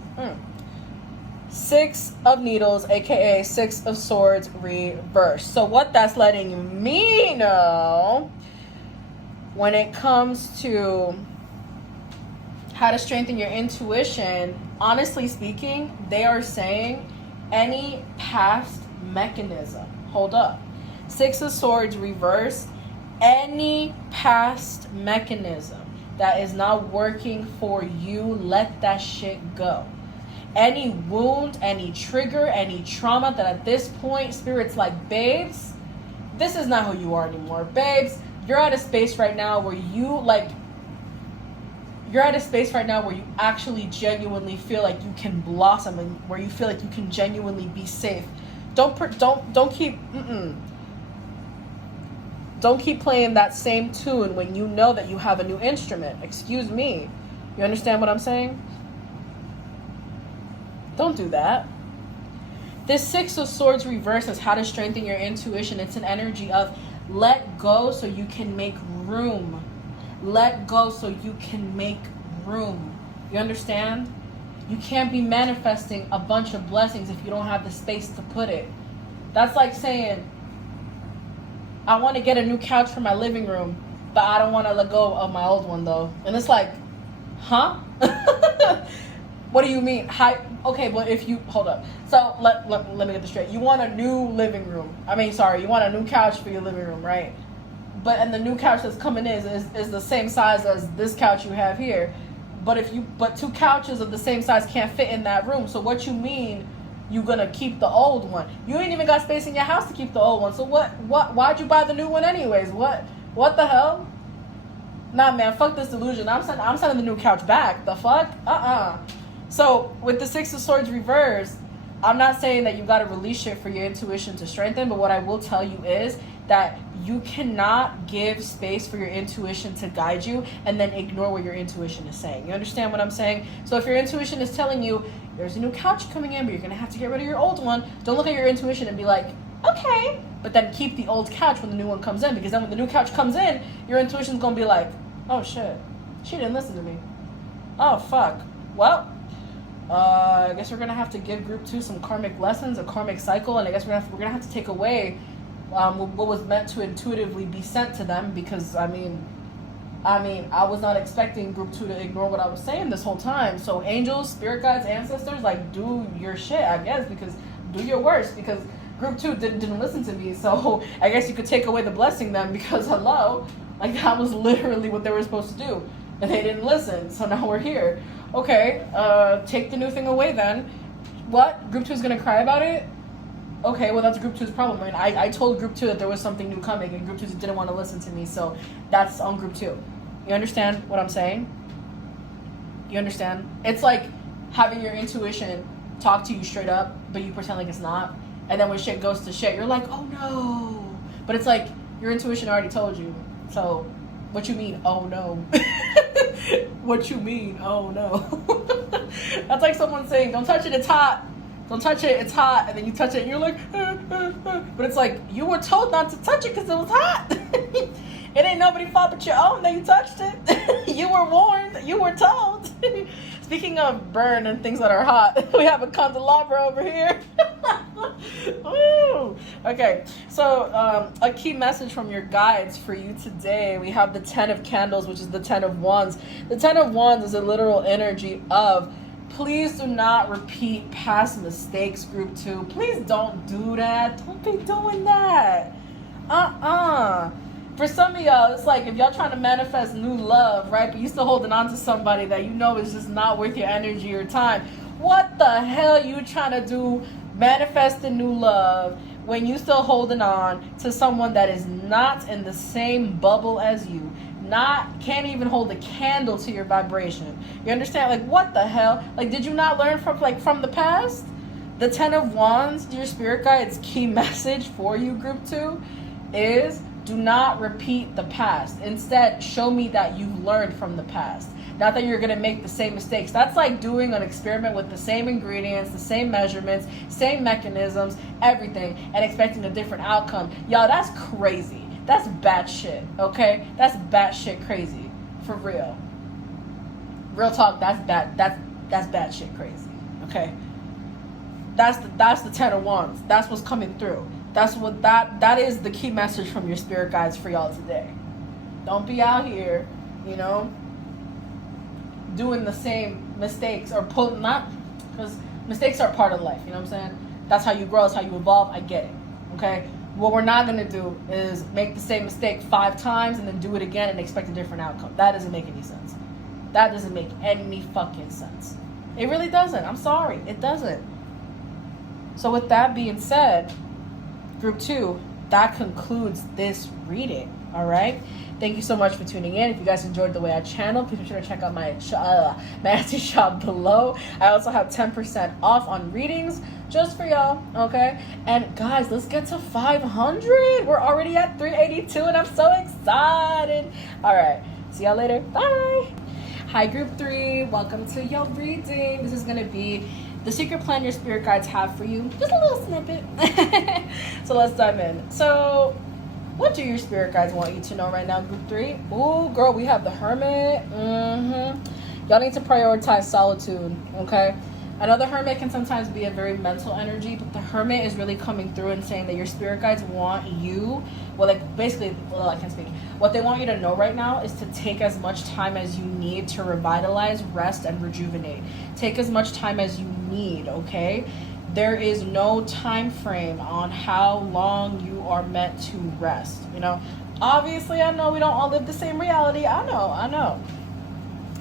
6 of Needles, aka 6 of Swords reverse. So what that's letting me know when it comes to how to strengthen your intuition, honestly speaking, they are saying any past mechanism. Hold up. 6 of Swords reverse. Any past mechanism that is not working for you, let that shit go. Any wound, any trigger, any trauma that at this point, Spirit's like, babes, this is not who you are anymore. Babes, you're at a space right now where you actually genuinely feel like you can blossom, and where you feel like you can genuinely be safe. Don't keep playing that same tune when you know that you have a new instrument. Excuse me. You understand what I'm saying? Don't do that. This Six of Swords reverse is how to strengthen your intuition. It's an energy of let go so you can make room. Let go so you can make room. You understand? You can't be manifesting a bunch of blessings if you don't have the space to put it. That's like saying, I want to get a new couch for my living room, but I don't want to let go of my old one though. And it's like, huh? What do you mean? Okay, but if you, hold up. So let me get this straight. You want a new living room. You want a new couch for your living room, right? And the new couch that's coming is the same size as this couch you have here. But two couches of the same size can't fit in that room. So what you mean you're gonna keep the old one? You ain't even got space in your house to keep the old one. So why'd you buy the new one anyways? What the hell? Nah, man, fuck this delusion. I'm sending the new couch back. The fuck? So with the Six of Swords reverse, I'm not saying that you got to release shit for your intuition to strengthen, but what I will tell you is that you cannot give space for your intuition to guide you and then ignore what your intuition is saying. You understand what I'm saying? So if your intuition is telling you there's a new couch coming in, but you're going to have to get rid of your old one, don't look at your intuition and be like, okay, but then keep the old couch when the new one comes in, because then when the new couch comes in, your intuition's going to be like, oh shit, she didn't listen to me. Oh fuck. Well, I guess we're gonna have to give group 2 some karmic lessons, a karmic cycle, and I guess we're gonna have to take away what was meant to intuitively be sent to them, because I was not expecting group 2 to ignore what I was saying this whole time. So angels, spirit guides, ancestors, like, do your shit, I guess, because do your worst, because group 2 didn't listen to me. So I guess you could take away the blessing then, because hello, like, that was literally what they were supposed to do, and they didn't listen. So now we're here. Okay, take the new thing away then. What? Group 2 is going to cry about it? Okay, well, that's Group 2's problem. I told Group 2 that there was something new coming, and Group 2 didn't want to listen to me, so that's on Group 2. You understand what I'm saying? You understand? It's like having your intuition talk to you straight up, but you pretend like it's not. And then when shit goes to shit, you're like, oh no. But it's like, your intuition already told you. So, what you mean, oh no? What you mean, oh no? That's like someone saying, don't touch it, it's hot. Don't touch it, it's hot. And then you touch it and you're like, But it's like, you were told not to touch it because it was hot. It ain't nobody's fault but your own that you touched it. You were warned, you were told. Speaking of burn and things that are hot, we have a candelabra over here. Ooh. Okay, so a key message from your guides for you today. We have the 10 of Candles, which is the 10 of Wands. The 10 of Wands is a literal energy of, please do not repeat past mistakes, group 2. Please don't do that. Don't be doing that. For some of y'all, it's like if y'all trying to manifest new love, right? But you still holding on to somebody that you know is just not worth your energy or time. What the hell you trying to do manifesting new love when you still holding on to someone that is not in the same bubble as you? Can't even hold a candle to your vibration. You understand? Like, what the hell? Like, did you not learn from the past? The 10 of Wands, your spirit guide's key message for you, group 2, is do not repeat the past. Instead, show me that you've learned from the past. Not that you're going to make the same mistakes. That's like doing an experiment with the same ingredients, the same measurements, same mechanisms, everything, and expecting a different outcome. Y'all, that's crazy. That's batshit, okay? That's batshit crazy. For real. Real talk, that's batshit crazy, okay? That's the 10 of Wands. That's what's coming through. That is the key message from your spirit guides for y'all today. Don't be out here, doing the same mistakes or because mistakes are part of life, you know what I'm saying? That's how you grow, that's how you evolve, I get it, okay? What we're not going to do is make the same mistake 5 times and then do it again and expect a different outcome. That doesn't make any sense. That doesn't make any fucking sense. It really doesn't. I'm sorry. It doesn't. So with that being said, group 2, that concludes this reading. All right. Thank you so much for tuning in. If you guys enjoyed the way I channel, please be sure to check out my Etsy shop below. I also have 10% off on readings just for y'all, okay? And guys, let's get to 500. We're already at 382 and I'm so excited. All right, see y'all later. Bye. Hi, group 3. Welcome to your reading. This is going to be the secret plan your spirit guides have for you. Just a little snippet. So let's dive in. So what do your spirit guides want you to know right now, group 3? Ooh, girl, we have the Hermit. Y'all need to prioritize solitude, okay? I know the Hermit can sometimes be a very mental energy, but the Hermit is really coming through and saying that your spirit guides want you, I can't speak. What they want you to know right now is to take as much time as you need to revitalize, rest, and rejuvenate. Take as much time as you need, okay? There is no time frame on how long you are meant to rest, you know? Obviously, I know we don't all live the same reality. I know.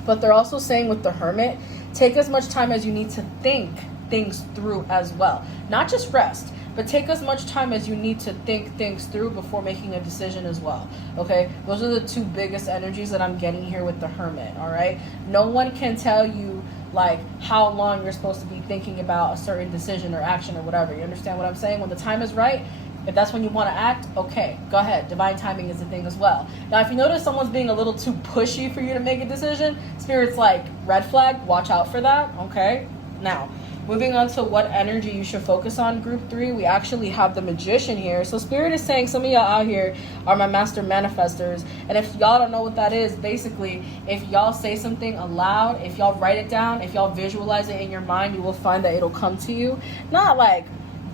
But they're also saying with the Hermit, take as much time as you need to think things through as well. Not just rest, but take as much time as you need to think things through before making a decision as well, okay? Those are the two biggest energies that I'm getting here with the Hermit, all right? No one can tell you, like, how long you're supposed to be thinking about a certain decision or action or whatever. You understand what I'm saying? When the time is right, if that's when you want to act, okay, go ahead. Divine timing is the thing as well. Now, if you notice someone's being a little too pushy for you to make a decision, Spirit's like, red flag, watch out for that, okay? Now, moving on to what energy you should focus on, group 3, we actually have the Magician here. So Spirit is saying some of y'all out here are my master manifestors. And if y'all don't know what that is, basically, if y'all say something aloud, if y'all write it down, if y'all visualize it in your mind, you will find that it'll come to you. Not like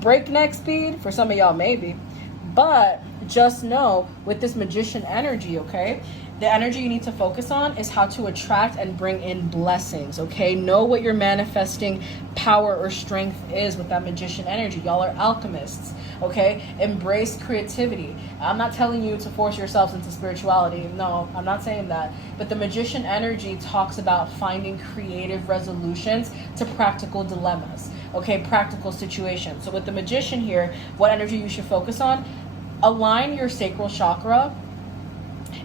breakneck speed, for some of y'all maybe, but just know with this Magician energy, okay, the energy you need to focus on is how to attract and bring in blessings, okay? Know what your manifesting power or strength is with that Magician energy. Y'all are alchemists, okay? Embrace creativity. I'm not telling you to force yourselves into spirituality. No, I'm not saying that. But the Magician energy talks about finding creative resolutions to practical dilemmas, okay? Practical situations. So with the Magician here, what energy you should focus on? Align your sacral chakra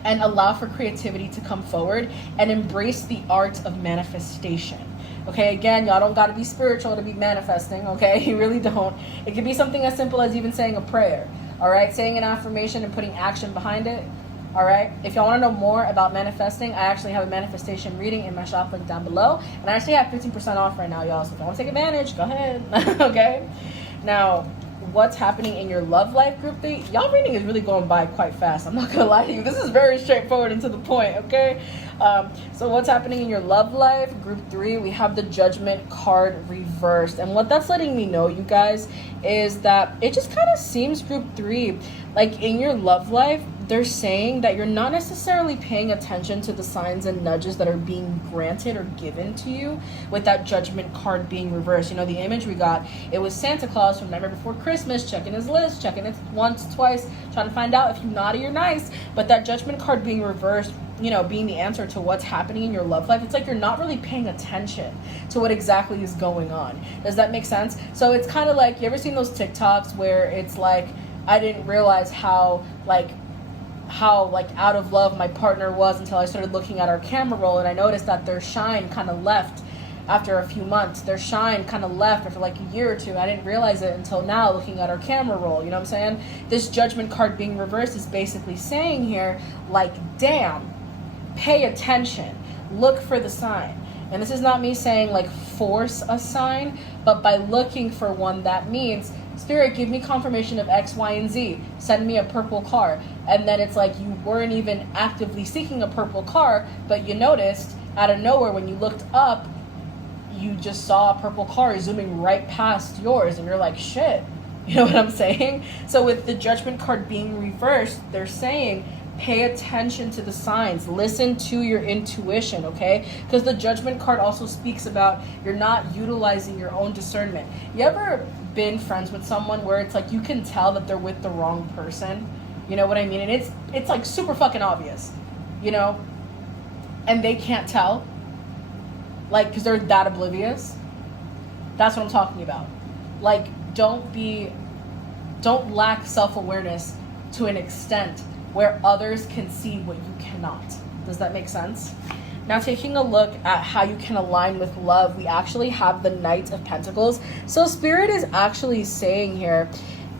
and allow for creativity to come forward and embrace the art of manifestation. Okay, again, y'all don't got to be spiritual to be manifesting, okay? You really don't. It could be something as simple as even saying a prayer, all right? Saying an affirmation and putting action behind it, all right? If y'all want to know more about manifesting, I actually have a manifestation reading in my shop link down below. And I actually have 15% off right now, y'all. So if you want to take advantage, go ahead, okay? Now, what's happening in your love life, group 3? Y'all reading is really going by quite fast. I'm not gonna lie to you. This is very straightforward and to the point, okay? So what's happening in your love life, group 3? We have the Judgment card reversed. And what that's letting me know, you guys, is that it just kind of seems, group 3, like in your love life, they're saying that you're not necessarily paying attention to the signs and nudges that are being granted or given to you with that Judgment card being reversed. You know, the image we got, it was Santa Claus from Nightmare Before Christmas, checking his list, checking it once, twice, trying to find out if you naughty or nice. But that Judgment card being reversed, you know, being the answer to what's happening in your love life, it's like you're not really paying attention to what exactly is going on. Does that make sense? So it's kind of like, you ever seen those TikToks where it's like, I didn't realize how out of love my partner was until I started looking at our camera roll, and I noticed that their shine kind of left after a few months. Their shine kind of left after like a year or two. I didn't realize it until now looking at our camera roll. You know what I'm saying? This Judgment card being reversed is basically saying here, like, damn, pay attention. Look for the sign. And this is not me saying like force a sign, but by looking for one, that means, Spirit, give me confirmation of X, Y, and Z. Send me a purple car. And then it's like you weren't even actively seeking a purple car, but you noticed out of nowhere when you looked up, you just saw a purple car zooming right past yours. And you're like, shit. You know what I'm saying? So with the Judgment card being reversed, they're saying, pay attention to the signs. Listen to your intuition, okay? Because the Judgment card also speaks about you're not utilizing your own discernment. You ever been friends with someone where it's like you can tell that they're with the wrong person? You know what I mean? And it's like super fucking obvious, you know? And they can't tell, like, because they're that oblivious. That's what I'm talking about. Like, don't lack self-awareness to an extent where others can see what you cannot. Does that make sense? Now, taking a look at how you can align with love, we actually have the Knight of Pentacles. So Spirit is actually saying here,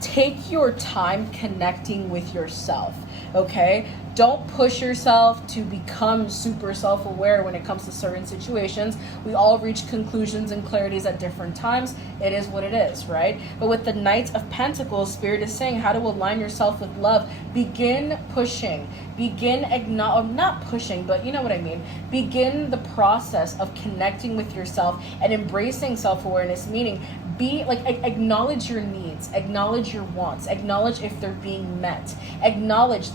take your time connecting with yourself, okay? Don't push yourself to become super self-aware when it comes to certain situations. We all reach conclusions and clarities at different times. It is what it is, right? But with the Knight of Pentacles, Spirit is saying how to align yourself with love. Begin pushing. Begin not pushing, but you know what I mean. Begin the process of connecting with yourself and embracing self-awareness, meaning acknowledge your needs, acknowledge your wants, acknowledge if they're being met, acknowledge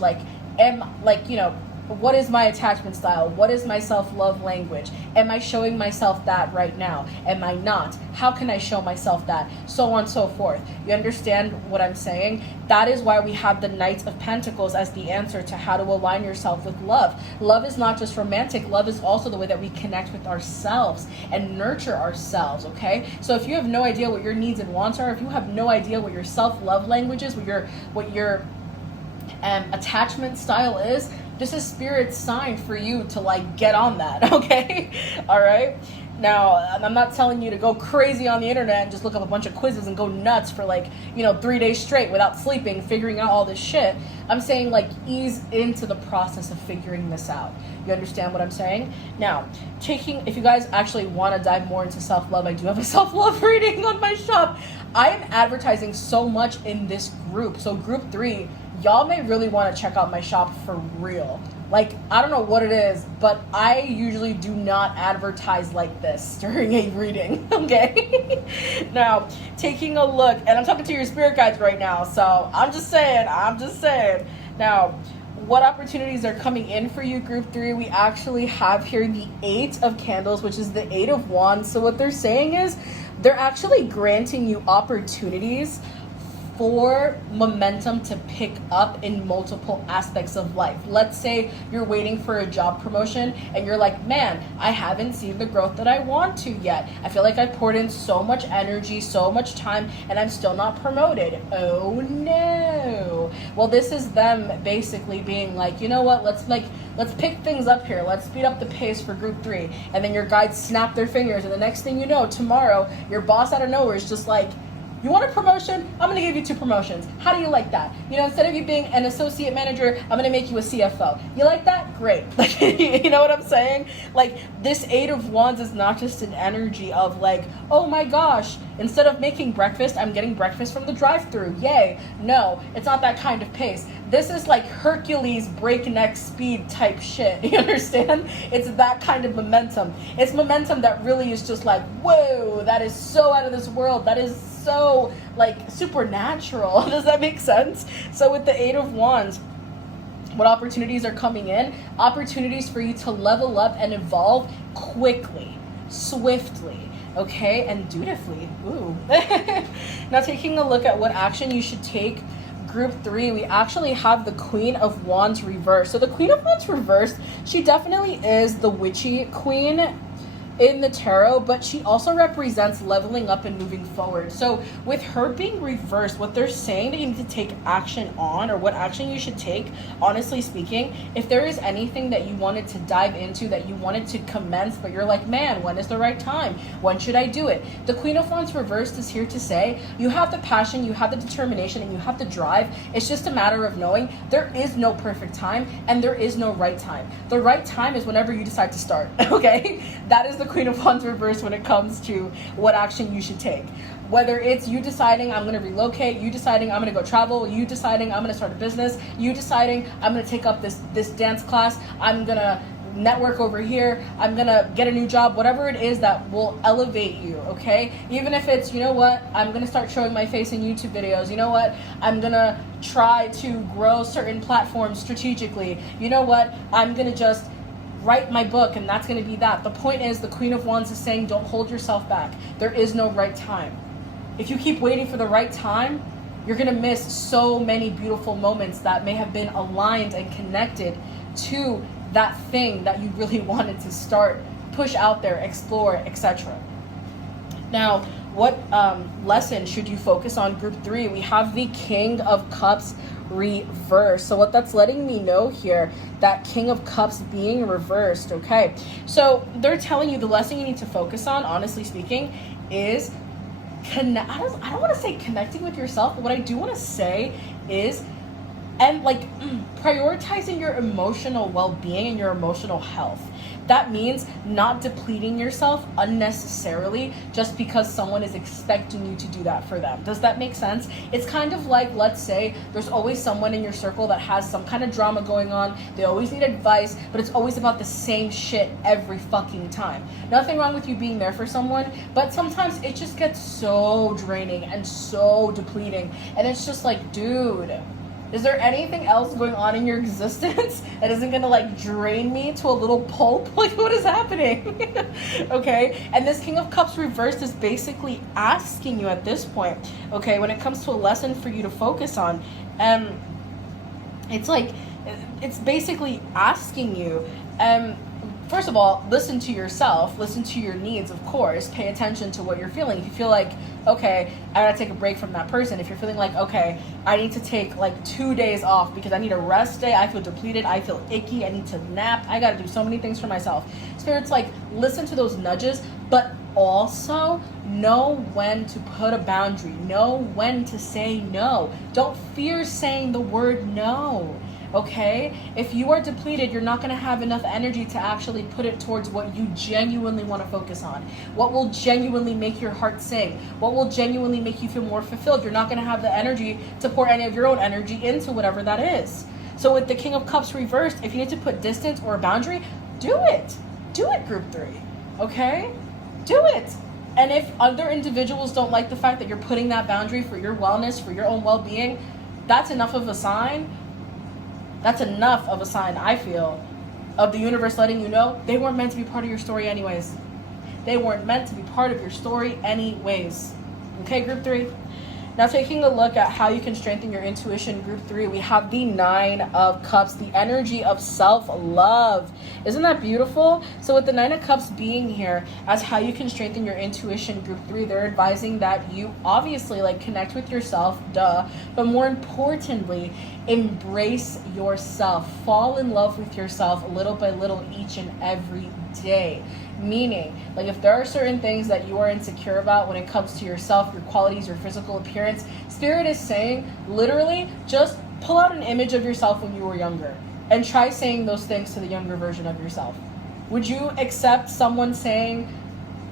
what is my attachment style? What is my self-love language? Am I showing myself that right now? Am I not? How can I show myself that? So on and so forth. You understand what I'm saying? That is why we have the Knight of Pentacles as the answer to how to align yourself with love. Love is not just romantic. Love is also the way that we connect with ourselves and nurture ourselves, okay? So if you have no idea what your needs and wants are, if you have no idea what your self-love language is, what your attachment style is, this is Spirit's sign for you to get on that, okay? All right? Now, I'm not telling you to go crazy on the internet and just look up a bunch of quizzes and go nuts for 3 days straight without sleeping, figuring out all this shit. I'm saying ease into the process of figuring this out. You understand what I'm saying? Now, if you guys actually want to dive more into self-love, I do have a self-love reading on my shop. I am advertising so much in this group. So group 3, y'all may really want to check out my shop for real. I don't know what it is, but I usually do not advertise like this during a reading, okay? Now, taking a look, and I'm talking to your spirit guides right now, so I'm just saying. Now, what opportunities are coming in for you, group 3? We actually have here the 8 of Candles, which is the 8 of Wands. So what they're saying is they're actually granting you opportunities for momentum to pick up in multiple aspects of life. Let's say you're waiting for a job promotion and you're like, man, I haven't seen the growth that I want to yet. I feel like I poured in so much energy, so much time, and I'm still not promoted. Oh no. Well, this is them basically being like, you know what, let's pick things up here. Let's speed up the pace for group 3. And then your guides snap their fingers, and the next thing you know, tomorrow, your boss out of nowhere is just like, you want a promotion? I'm going to give you 2 promotions. How do you like that? Instead of you being an associate manager, I'm going to make you a CFO. You like that? Great. You know what I'm saying? This 8 of Wands is not just an energy of oh my gosh, instead of making breakfast, I'm getting breakfast from the drive-thru. Yay. No, it's not that kind of pace. This is Hercules breakneck speed type shit. You understand? It's that kind of momentum. It's momentum that really is just whoa, that is so out of this world. That is so supernatural. Does that make sense? So with the 8 of Wands, what opportunities are coming in? Opportunities for you to level up and evolve quickly, swiftly, okay, and dutifully. Ooh. Now, taking a look at what action you should take, group 3, we actually have the Queen of Wands reversed. So the Queen of Wands reversed, she definitely is the witchy queen in the tarot, but she also represents leveling up and moving forward. So with her being reversed, what they're saying that you need to take action on, or what action you should take, honestly speaking, if there is anything that you wanted to dive into, that you wanted to commence, but you're like, man, when is the right time? When should I do it? The Queen of Wands reversed is here to say, you have the passion, you have the determination, and you have the drive. It's just a matter of knowing there is no perfect time and there is no right time. The right time is whenever you decide to start, okay? That is the Queen of Wands reverse when it comes to what action you should take. Whether it's you deciding I'm going to relocate, you deciding I'm going to go travel, you deciding I'm going to start a business, you deciding I'm going to take up this dance class, I'm going to network over here, I'm going to get a new job, whatever it is that will elevate you, okay? Even if it's, you know what, I'm going to start showing my face in YouTube videos, you know what, I'm going to try to grow certain platforms strategically, you know what, I'm going to just write my book, and that's going to be that. The point is, the Queen of Wands is saying, don't hold yourself back. There is no right time. If you keep waiting for the right time, you're going to miss so many beautiful moments that may have been aligned and connected to that thing that you really wanted to start, push out there, explore, etc. Now, What lesson should you focus on, group 3? We have the King of Cups reversed. So what that's letting me know here, that King of Cups being reversed, okay? So they're telling you the lesson you need to focus on, honestly speaking, is I don't want to say connecting with yourself, but what I do want to say is prioritizing your emotional well-being and your emotional health. That means not depleting yourself unnecessarily just because someone is expecting you to do that for them. Does that make sense? It's kind of like, let's say there's always someone in your circle that has some kind of drama going on. They always need advice, but it's always about the same shit every fucking time. Nothing wrong with you being there for someone, but sometimes it just gets so draining and so depleting. And it's just like, dude, is there anything else going on in your existence that isn't gonna drain me to a little pulp? What is happening? Okay, and this King of Cups reversed is basically asking you at this point, okay, when it comes to a lesson for you to focus on, it's basically asking you, first of all, listen to yourself, listen to your needs, of course, pay attention to what you're feeling. If you feel like, okay, I gotta take a break from that person, if you're feeling like, okay, I need to take 2 days off because I need a rest day, I feel depleted, I feel icky, I need to nap, I gotta do so many things for myself. Spirit's listen to those nudges, but also know when to put a boundary, know when to say no. Don't fear saying the word no. Okay? If you are depleted, you're not going to have enough energy to actually put it towards what you genuinely want to focus on. What will genuinely make your heart sing? What will genuinely make you feel more fulfilled? You're not going to have the energy to pour any of your own energy into whatever that is. So with the King of Cups reversed, if you need to put distance or a boundary, do it. Do it, group 3. Okay? Do it. And if other individuals don't like the fact that you're putting that boundary for your wellness, for your own well-being, that's enough of a sign. That's enough of a sign, I feel, of the universe letting you know they weren't meant to be part of your story anyways. They weren't meant to be part of your story anyways. Okay, group 3? Now, taking a look at how you can strengthen your intuition, group 3, we have the 9 of Cups, the energy of self-love. Isn't that beautiful? So with the 9 of Cups being here as how you can strengthen your intuition, group 3, they're advising that you obviously connect with yourself, duh, but more importantly, embrace yourself. Fall in love with yourself little by little each and every day. Meaning, if there are certain things that you are insecure about when it comes to yourself, your qualities, your physical appearance, Spirit is saying, literally, just pull out an image of yourself when you were younger and try saying those things to the younger version of yourself. Would you accept someone saying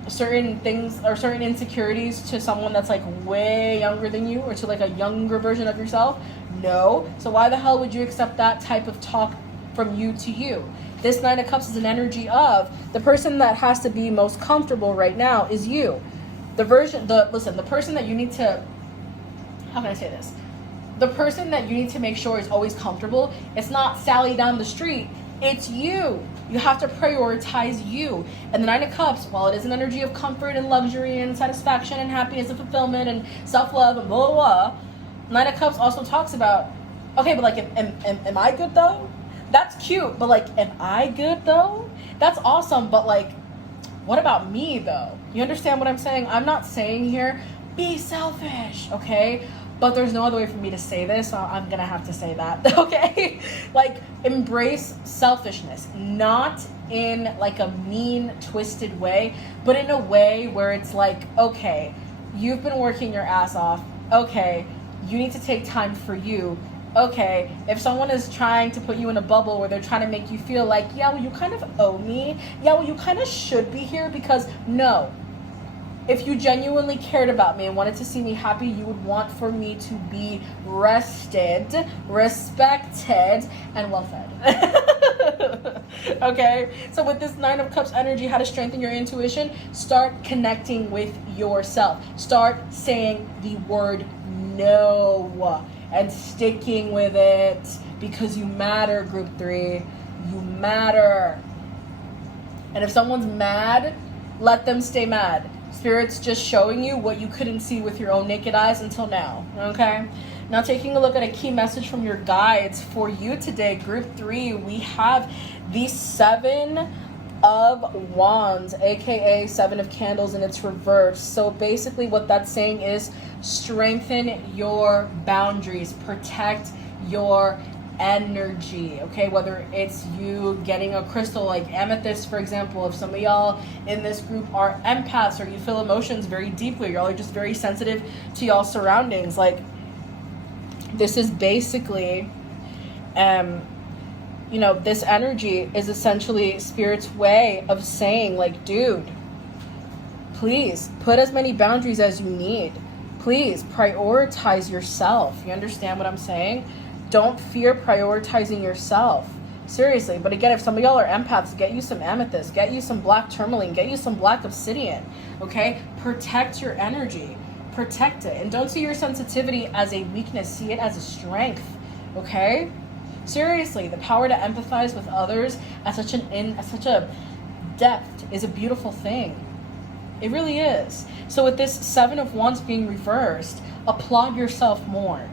certain things or certain insecurities to someone that's way younger than you, or to a younger version of yourself? No. So why the hell would you accept that type of talk from you to you? This 9 of Cups is an energy of the person that has to be most comfortable right now is you. The person that you need to, how can I say this? The person that you need to make sure is always comfortable. It's not Sally down the street. It's you. You have to prioritize you. And the 9 of Cups, while it is an energy of comfort and luxury and satisfaction and happiness and fulfillment and self-love and blah, blah, blah, 9 of Cups also talks about, okay, but am I good though? That's cute, but am I good though? That's awesome, but what about me though? You understand what I'm saying? I'm not saying here, be selfish, okay? But there's no other way for me to say this, so I'm gonna have to say that, okay? Embrace selfishness, not in a mean, twisted way, but in a way where it's okay, you've been working your ass off, okay, you need to take time for you. Okay, if someone is trying to put you in a bubble where they're trying to make you feel yeah, well, you kind of owe me. Yeah, well, you kind of should be here because no. If you genuinely cared about me and wanted to see me happy, you would want for me to be rested, respected, and well-fed. Okay? So with this 9 of Cups energy, how to strengthen your intuition, start connecting with yourself. Start saying the word no. And sticking with it because you matter, group 3. You matter. And if someone's mad, let them stay mad. Spirit's just showing you what you couldn't see with your own naked eyes until now. Okay? Now taking a look at a key message from your guides for you today, group 3, we have the 7 of Wands, aka Seven of Candles, in its reverse. So basically what that's saying is strengthen your boundaries, protect your energy, okay? Whether it's you getting a crystal like amethyst, for example. If some of y'all in this group are empaths, or you feel emotions very deeply, y'all are just very sensitive to y'all surroundings, like, this is basically you know, this energy is essentially Spirit's way of saying, like, dude, please put as many boundaries as you need. Please prioritize yourself. You understand what I'm saying? Don't fear prioritizing yourself. Seriously. But again, if some of y'all are empaths, get you some amethyst, get you some black tourmaline, get you some black obsidian, okay? Protect your energy. Protect it. And don't see your sensitivity as a weakness. See it as a strength, okay? Seriously, the power to empathize with others at such a depth is a beautiful thing. It really is. So with this Seven of Wands being reversed, applaud yourself more,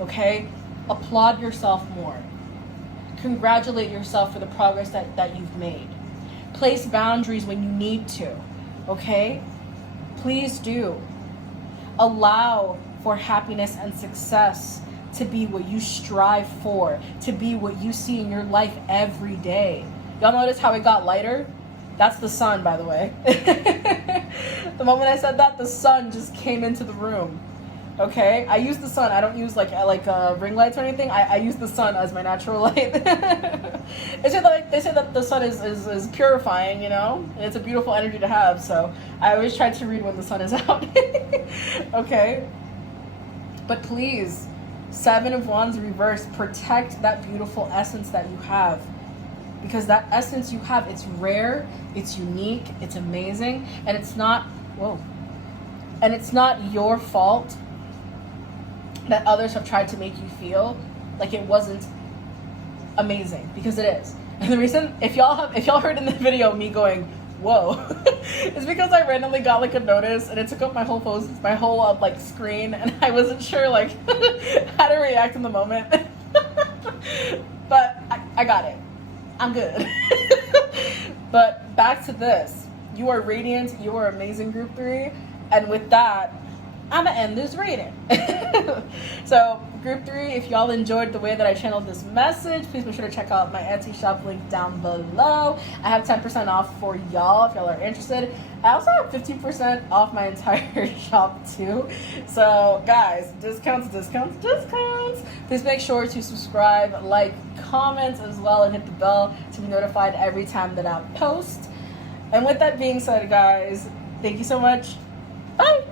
okay? Applaud yourself more. Congratulate yourself for the progress that you've made. Place boundaries when you need to, okay? Please do. Allow for happiness and success to be what you strive for, to be what you see in your life every day. Y'all notice how it got lighter? That's the sun, by the way. The moment I said that, the sun just came into the room. Okay? I use the sun. I don't use like ring lights or anything. I use the sun as my natural light. They say that the sun is purifying, you know? It's a beautiful energy to have, so I always try to read when the sun is out. Okay? But please, Seven of Wands reverse, protect that beautiful essence that you have. Because that essence you have, it's rare, it's unique, it's amazing, and it's not, and it's not your fault that others have tried to make you feel like it wasn't amazing, because it is. And the reason, if y'all heard in the video me going, whoa, it's because I randomly got like a notice and it took up my whole like screen, and I wasn't sure like how to react in the moment. But I got it. I'm good. But back to this. You are radiant, you are amazing, group 3. And with that, I'm gonna end this reading. So group 3, if y'all enjoyed the way that I channeled this message, please make sure to check out my Etsy shop link down below. I have 10% off for y'all if y'all are interested. I also have 15% off my entire shop too. So guys, discounts. Please make sure to subscribe, like, comment as well, and hit the bell to be notified every time that I post. And with that being said, guys, thank you so much. Bye.